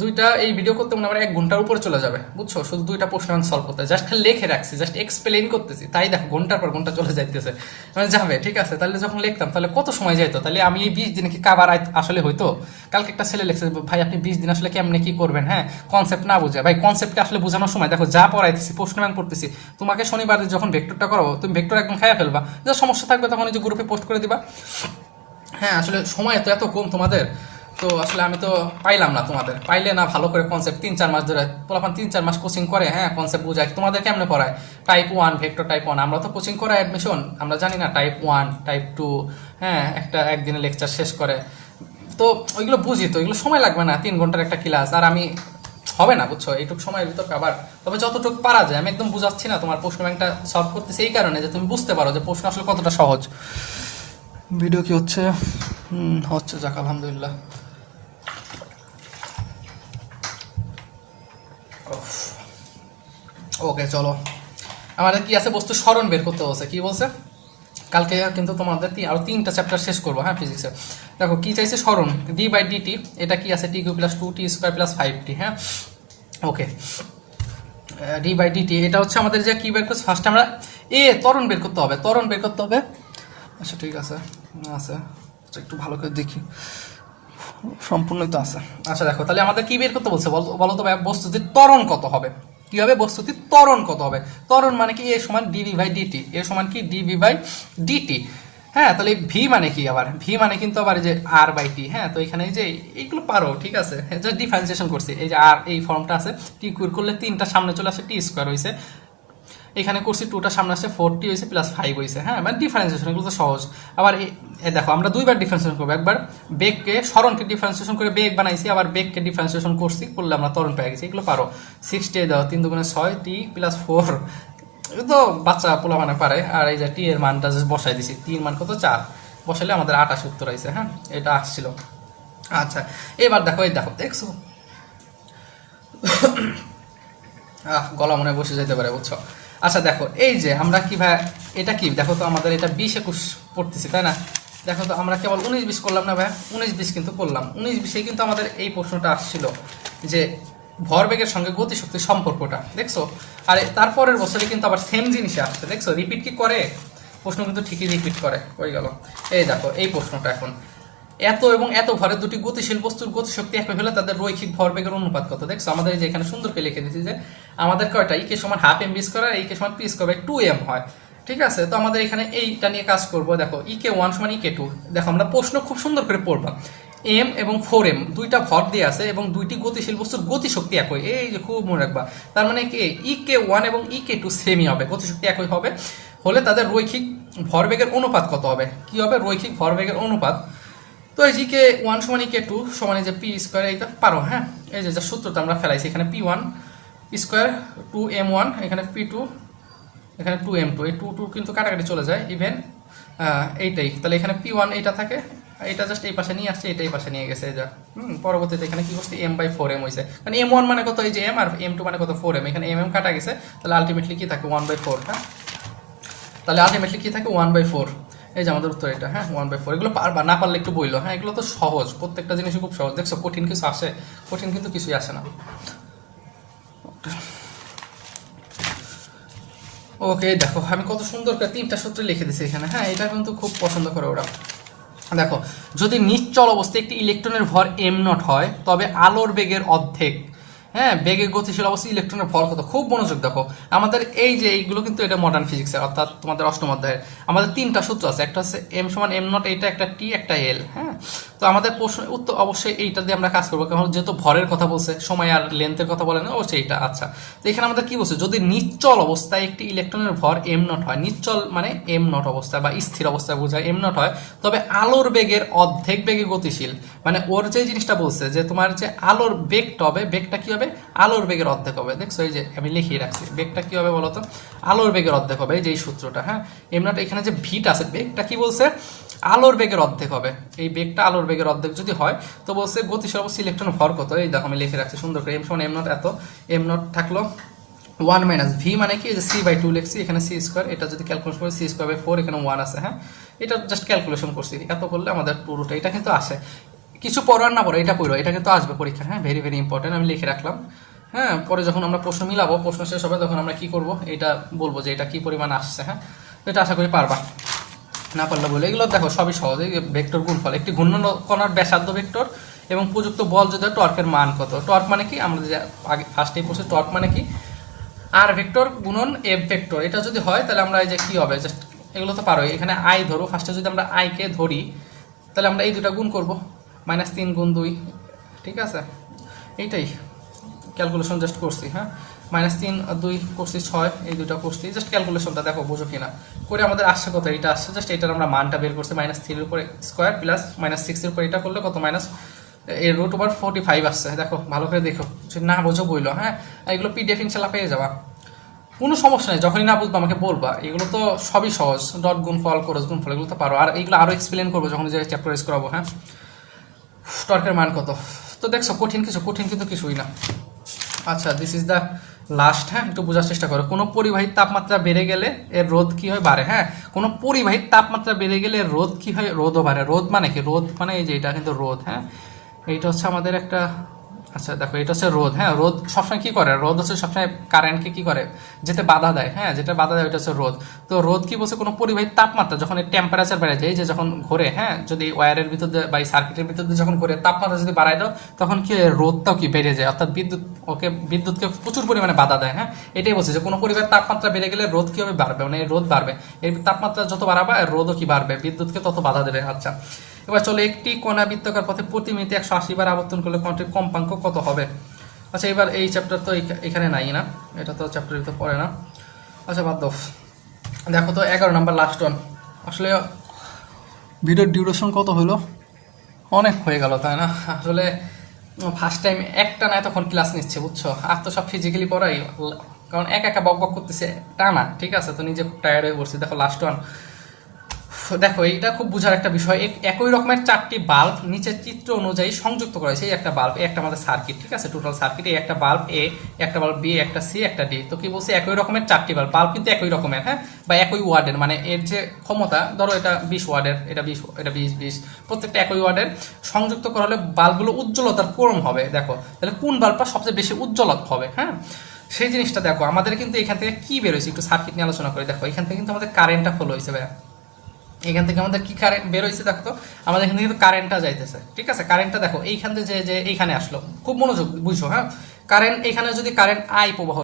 দুইটা এই ভিডিও করতে মনে আমার 1 ঘন্টার উপরে চলে যাবে, বুঝছো, শুধু দুইটা প্রশ্ন আমি সলভ করতে, জাস্ট খালি লিখে রাখছি, জাস্ট এক্সপ্লেইন করতেছি, তাই দেখো ঘন্টার পর ঘন্টা চলে যাইতেছে, মানে যাবে। ঠিক আছে, তাহলে যখন লিখতাম তাহলে কত সময় যাইতো, তাহলে আমি এই 20 দিনে কি কাবার আসলে হইতো। কালকে একটা ছেলে লিখছে, ভাই আপনি 20 দিন আসলে কেমনে কি করবেন। হ্যাঁ, কনসেপ্ট না বুঝে, ভাই কনসেপ্টকে আসলে বোঝানোর সময় দেখো যা পড়াইতেছি, প্রশ্ন ব্যাংক করতেছি, তোমাকে শনিবার যখন ভেক্টরটা করাবো, তুমি ভেক্টর একদম খাইয়া ফেলবা, যা সমস্যা থাকবে তখন এই যে গ্রুপে পোস্ট করে দিবা। হ্যাঁ, আসলে সময় তো এত কম তোমাদের, তো আসলে আমি তো পাইলাম না। তোমাদের পাইলে না ভালো করে কনসেপ্ট 3-4 মাস ধরে পোলাপান 3-4 মাস কোচিং করে। হ্যাঁ, কনসেপ্ট বুঝায়, তোমাদের কেমনে পড়ায়, টাইপ 1 ভেক্টর টাইপ 1, আমরা তো কোচিং করাই অ্যাডমিশন, আমরা জানি না টাইপ 1 টাইপ 2। হ্যাঁ, একদিনে লেকচার শেষ করে, তো ওইগুলো বুঝি, তো এগুলো সময় লাগবে না, 3 ঘন্টার একটা ক্লাস, আর আমি হবে না, বুঝছো, এইটুকু সময়ের ভিতর আবার। তবে যতটুকু পারা যায়, আমি একদম বুঝাচ্ছি না, তোমার প্রশ্ন ব্যাংকটা সলভ করতেছি এই কারণে যে তুমি বুঝতে পারো যে প্রশ্ন আসলে কতটা সহজ। ভিডিও কি হচ্ছে? হচ্ছে, যাক আলহামদুলিল্লাহ। ওকে, চলো আমাদের কি আছে, বস্তু সরণ বের করতে বলছে। কি বলছে, কালকে কিন্তু তোমাদের আরো 3টা চ্যাপ্টার শেষ করবো। হ্যাঁ, ফিজিক্সে দেখো কি চাইছে, সরণ d/dt, এটা কি আছে t³ + 2t² + 5t। হ্যাঁ, ওকে, d/dt এটা হচ্ছে আমাদের যে কি বের করছে, ফার্স্ট আমরা ত্বরণ বের করতে হবে, ত্বরণ বের করতে হবে। আচ্ছা ঠিক আছে, আছে একটু ভালো করে দেখি, সম্পূর্ণই তো আছে। আচ্ছা দেখো, তাহলে আমাদের কি বের করতে বলছে বলো তো ভাই, বস্তুটির ত্বরণ কত হবে। কি হবে, বস্তুটির ত্বরণ কত হবে। ত্বরণ মানে কি, a = dv/dt, a = কি dv/dt। হ্যাঁ, তাহলে ভি মানে কি, আবার ভি মানে কিন্তু আবার এই যে আর বাই টি। হ্যাঁ, তো এখানে এই যে এইগুলো পারো, ঠিক আছে, জাস্ট ডিফারেন্সিয়েশন করছি। এই যে আর এই ফর্মটা আছে, টি কিউর করলে 3টা সামনে চলে আসে, টি স্কোয়ার হয়েছে, এখানে করছি 2টা সামনে আসছে, 4t হয়েছে প্লাস 5 হয়েছে। হ্যাঁ, মানে ডিফারেন্সিয়েশন, এগুলো তো সহজ। আবার দেখো আমরা দুইবার ডিফারেন্সিয়েশন করবো, একবার বেগকে স্মরণকে ডিফারেন্সিয়েশন করে বেগ বানাইছি, আবার বেগকে ডিফারেন্সিয়েশন করছি, করলে আমরা ত্বরণ পেয়ে গেছি। এগুলো পারো। 60 দাও, 3 দুগুণে 6, টি প্লাস 4, এগুলো তো বাচ্চা পোলা মানে পারে। আর এই যে টি এর মানটা জাস্ট বসাই দিছি, 3 মান কত 4, বসাইলে আমাদের 28 উত্তর আইছে। হ্যাঁ, এটা আসছিল। আচ্ছা, এবার দেখো, এই দেখো, দেখছো গলা মনে বসে যেতে পারে, বুঝছো। আচ্ছা দেখো, এই যে আমরা কি ভাই, এটা কি দেখো তো, আমাদের এটা 20-21 পড়তেছি, তাই না? দেখো তো, আমরা কেবল 19-20 করলাম না ভাই, 19-20 কিন্তু করলাম। 19-20 কিন্তু আমাদের এই প্রশ্নটা আসছিল যে ভরবেগের সঙ্গে গতিশক্তির সম্পর্কটা, দেখছো। আর তারপরের বছরে কিন্তু আবার সেম জিনিসে আসছে, দেখছো, রিপিট কি করে প্রশ্ন, কিন্তু ঠিকই রিপিট করে। হয়ে গেল। এই দেখো এই প্রশ্নটা এখন, এত এবং এত ভরের দুটি গতিশীল বস্তুর গতিশক্তি একই হলে তাদের রৈখিক ভরবেগের অনুপাত কত। দেখছো, আমাদের এই যে এখানে সুন্দর করে লিখে দিয়েছি যে আমাদের কয়টা, ইকে সমান হাফ এম বি স্কোয়ার, ইকে সমান পি স্কোয়ার বাই 2m হয়। ঠিক আছে, তো আমাদের এখানে এইটা নিয়ে কাজ করব। দেখো ইকে 1 সমান ইকে 2, দেখো আমরা প্রশ্ন খুব সুন্দর করে পড়বা। এম এবং 4m দুইটা ভর দিয়ে আছে এবং দুইটি গতিশীল বস্তুর গতিশক্তি একই, এই যে খুব মনে রাখবা। তার মানে কি, ইকে 1 এবং ইকে 2 সেমই হবে, গতিশক্তি একই হবে, হলে তাদের রৈখিক ভরবেগের অনুপাত কত হবে। কি হবে, রৈখিক ভরবেগের অনুপাত। তো এই জি কে 1 সমান কে 2 সমান এই যে পি স্কোয়ার, এইটা পারো। হ্যাঁ, এই যে যা সূত্রটা আমরা ফেলাইছি, এখানে p1 স্কোয়ার 2m1, এখানে p2, এখানে 2m2, এই 2 কিন্তু কাটাকাটি চলে যায়, ইভেন এইটাই। তাহলে এখানে p1 এইটা থাকে, এটা জাস্ট এই পাশে নিয়ে আসছে, এটা এই পাশে নিয়ে গেছে, এই যা পরবর্তীতে এখানে কি করছে, m/4m হয়েছে, মানে m1 মানে কত, এই যে m, আর m2 মানে কত 4m, এখানে mm কাটা গেছে, তাহলে আলটিমেটলি কি থাকে 1/4। হ্যাঁ, তাহলে আলটিমেটলি কি থাকে 1/4। এই যে আমাদের উত্তর এটা। হ্যাঁ, 1/4। এগুলো পারবা, না পারলে একটু বইলো। হ্যাঁ, এগুলো তো সহজ, প্রত্যেকটা জিনিসই খুব সহজ। দেখছো, কঠিন কিছু আসে, কঠিন কিন্তু কিছুই আসে না। ওকে, দেখো আমি কত সুন্দর করে 3টা সূত্র লিখে দিছি এখানে। হ্যাঁ, এটা কিন্তু খুব পছন্দ করে ওরা। দেখো, যদি নিশ্চল অবস্থায় একটি ইলেকট্রনের ভর m0 হয়, তবে আলোর বেগের অর্ধেক। হ্যাঁ, বেগে গতিশীল অবস্থায় ইলেকট্রনের ভর কত, খুব মনোযোগ দেখো। আমাদের এই যে এইগুলো কিন্তু এটা মডার্ন ফিজিক্সের, অর্থাৎ তোমাদের 8ম অধ্যায়ের আমাদের 3টা সূত্র আছে, একটা হচ্ছে m সমান m0, এইটা একটা t, একটা l। হ্যাঁ, তো আমাদের প্রশ্ন উত্তর অবশ্যই এইটা দিয়ে আমরা কাজ করবো, কারণ যেহেতু ভরের কথা বলছে, সময় আর লেন্থের কথা বলে না, অবশ্যই এইটা। আচ্ছা, তো এখানে আমাদের কি বলছে, যদি নিশ্চল অবস্থায় একটি ইলেকট্রনের ভর m0 হয়, নিশ্চল মানে m0 অবস্থায় বা স্থির অবস্থায় বোঝায়, m0 হয়, তবে আলোর বেগের অর্ধেক বেগে গতিশীল। মানে ওর যে জিনিসটা বলছে যে তোমার যে আলোর বেগটা হবে, বেগটা কি হবে, আলোর বেগের অর্ধেক হবে। দেখছো, এই যে আমি লিখিয়ে রাখছি, বেগটা কি হবে বলতো, আলোর বেগের অর্ধেক হবে, এই যে এই সূত্রটা। হ্যাঁ, এমনটা এখানে যে ভিটা আছে, বেগটা কি বলছে, আলোর বেগের অর্ধেক হবে। এই বেগটা আলোর বেগের অর্ধেক যদি হয়, তো বলছে গতিশীল অবস্থায় ইলেকট্রন ভর কত। এই দেখো আমি লিখে রাখছি সুন্দর করে, m সমান m0 এত, m0 থাকলো 1 মাইনাস v, মানে কি, যে c/2 লিখছি, এখানে c স্কোয়ার, এটা যদি ক্যালকুলেশন করি c²/4, এখানে 1 আছে। হ্যাঁ, এটা জাস্ট ক্যালকুলেশন করছি, এত করলে আমাদের পুরোটা এটা কিন্তু আসে। কিছু পড়ার না পড়ো, এটা পড়ো, এটা কিন্তু আসবে পরীক্ষা। হ্যাঁ, ভেরি ভেরি ইম্পর্টেন্ট, আমি লিখে রাখলাম। হ্যাঁ, পরে যখন আমরা প্রশ্ন মিলাবো, প্রশ্ন শেষ হবে, তখন আমরা কি করব, এটা বলবো যে এটা কি পরিমাণ আসছে। হ্যাঁ, তো এটা আশা করি পারবা, না পারলে বলে। এগুলো দেখো সবই সহজ, এই ভেক্টর গুণফল, একটি ঘূর্ণন কণার ব্যাসার্ধ ভেক্টর এবং প্রযুক্ত বল যদি টর্কের মান কত। টর্ক মানে কি, আমরা যে আগে ফার্স্টেই পড়ছি, টর্ক মানে কি, আর ভেক্টর গুণন এফ ভেক্টর, এটা যদি হয় তাহলে আমরা এই যে কি হবে, জাস্ট এগুলো তো পারো। এখানে আই ধরো, ফার্স্টে যদি আমরা আইকে ধরি, তাহলে আমরা এই দুটা গুণ করব, -3 গুণ 2, ঠিক আছে, এইটাই ক্যালকুলেশন জাস্ট করছি। হ্যাঁ, -3 2 করছি 6, এই দুটো করছি, জাস্ট ক্যালকুলেশনটা দেখো বুঝো কিনা করে। আমাদের আসছে কত, এটা আসছে, জাস্ট এটার আমরা মানটা বের করছি, -3 এর উপরে স্কোয়ার প্লাস -6 এর উপরে এটা করলে কত, এর √45 আসছে। দেখো ভালো করে দেখো, না বোঝো বইলো। হ্যাঁ, এগুলো পিডিএফ ইনশাল্লাহ পেয়ে যাবা, কোনো সমস্যা নেই। যখনই না বুঝবো আমাকে বলবা, এগুলো তো সবই সহজ, ডট গুণফল, ক্রস গুণফল, এগুলো তো পারো। আর এগুলো আরও এক্সপ্লেন করবো যখন যে চ্যাপ্টার রেস করাবো। হ্যাঁ, টর্কের মান কত, তো দেখছো কঠিন কিন্তু কিছুই না। আচ্ছা, দিস ইজ দ্য লাস্ট। হ্যাঁ, একটু বোঝার চেষ্টা করো। কোনো পরিবাহীর তাপমাত্রা বেড়ে গেলে এর রোধ কি হয়, বাড়ে। হ্যাঁ, কোনো পরিবাহীর তাপমাত্রা বেড়ে গেলে এর রোধ কি হয়, রোধও বাড়ে। রোধ মানে কি, রোধ মানে এই যে এটা কিন্তু রোধ। হ্যাঁ, এইটা হচ্ছে আমাদের একটা আচ্ছা দেখো, এটা হচ্ছে রোদ। হ্যাঁ, রোদ সবসময় কি করে, রোদ হচ্ছে সবসময় কারেন্টকে কি করে, যেতে বাধা দেয়। হ্যাঁ, যেটা বাধা দেয় ওইটা হচ্ছে রোদ। তো রোদ কি বলছে, কোনো পরিবাহী তাপমাত্রা যখন এই টেম্পারেচার বেড়ে যায়, এই যে যখন ঘোরে, হ্যাঁ, যদি ওয়্যারের ভিতর দিয়ে বা এই সার্কিটের ভিতর দিয়ে যখন ঘোরে, তাপমাত্রা যদি বাড়ায় দাও, তখন কি হয়, রোদটাও কি বেড়ে যায়, অর্থাৎ বিদ্যুৎকে প্রচুর পরিমাণে বাধা দেয়। হ্যাঁ, এটাই বলছে যে কোনো পরিবাহের তাপমাত্রা বেড়ে গেলে রোদ কি হবে, বাড়বে, মানে রোদ বাড়বে। এই তাপমাত্রা যত বাড়াবে রোদও কি বাড়বে, বিদ্যুৎকে তত বাধা দেবে। আচ্ছা, এবার চলো, একটি কণা বৃত্তাকার পথে প্রতি মিনিটে 180 বার আবর্তন করলে কণাটির কম্পাঙ্ক কত হবে? আচ্ছা, এবার এই চ্যাপ্টার তো এখানে নাই না, এটা তো চ্যাপ্টারের ভিতরে পড়ে না। আচ্ছা, বাদ দাও। দেখো তো 11 নাম্বার লাস্ট ওয়ান। আসলে ভিডিওর ডিউরেশন কত হলো, অনেক হয়ে গেল তাই না? আসলে ফার্স্ট টাইম একটা না এতক্ষণ ক্লাস নিচ্ছে, বুঝছো? আর তো সব ফিজিক্যালি পড়াই, কারণ একা বক বক করতেছে টানা, ঠিক আছে? তো নিজে খুব টায়ার্ড হয়ে পড়ছি। দেখো লাস্ট ওয়ান, দেখো এইটা খুব বোঝার একটা বিষয়। একই রকমের 4টি বাল্ব নিচের চিত্র অনুযায়ী সংযুক্ত করা হয়েছে। এই একটা বাল্ব, এই একটা আমাদের সার্কিট, ঠিক আছে? টোটাল সার্কিট, এই একটা বাল্ব এ, একটা বাল্ব বি, একটা সি, একটা ডি। তো কি বলছে, একই রকমের 4টি বাল্ব, বাল্ব কিন্তু একই রকমের, হ্যাঁ, বা একই ওয়ার্ডের, মানে এর যে ক্ষমতা, ধরো এটা 20 ওয়ার্ডের, এটা 20, এটা 20, প্রত্যেকটা একই ওয়ার্ডের সংযুক্ত করা হলে বাল্বগুলো উজ্জ্বলতার ক্রম হবে। দেখো তাহলে কোন বাল্বটা সবচেয়ে বেশি উজ্জ্বলত হবে, হ্যাঁ, সেই জিনিসটা দেখো। আমাদের কিন্তু এখান থেকে কি বেরোয়েছে, একটু সার্কিট নিয়ে আলোচনা করি। দেখো এখান থেকে কিন্তু আমাদের কারেন্টটা ফলো হয়েছে ভাইয়া। এখান থেকে আমাদের কি কারেন্ট বের হয়েছে, দেখো তো আমাদের এখান থেকে কিন্তু কারেন্টটা যাইতেছে, ঠিক আছে? কারেন্টটা দেখো এইখান থেকে যে এইখানে আসলো, খুব মনোযোগ বুঝছো, হ্যাঁ। কারেন্ট এখানে যদি কারেন্ট আই প্রবাহ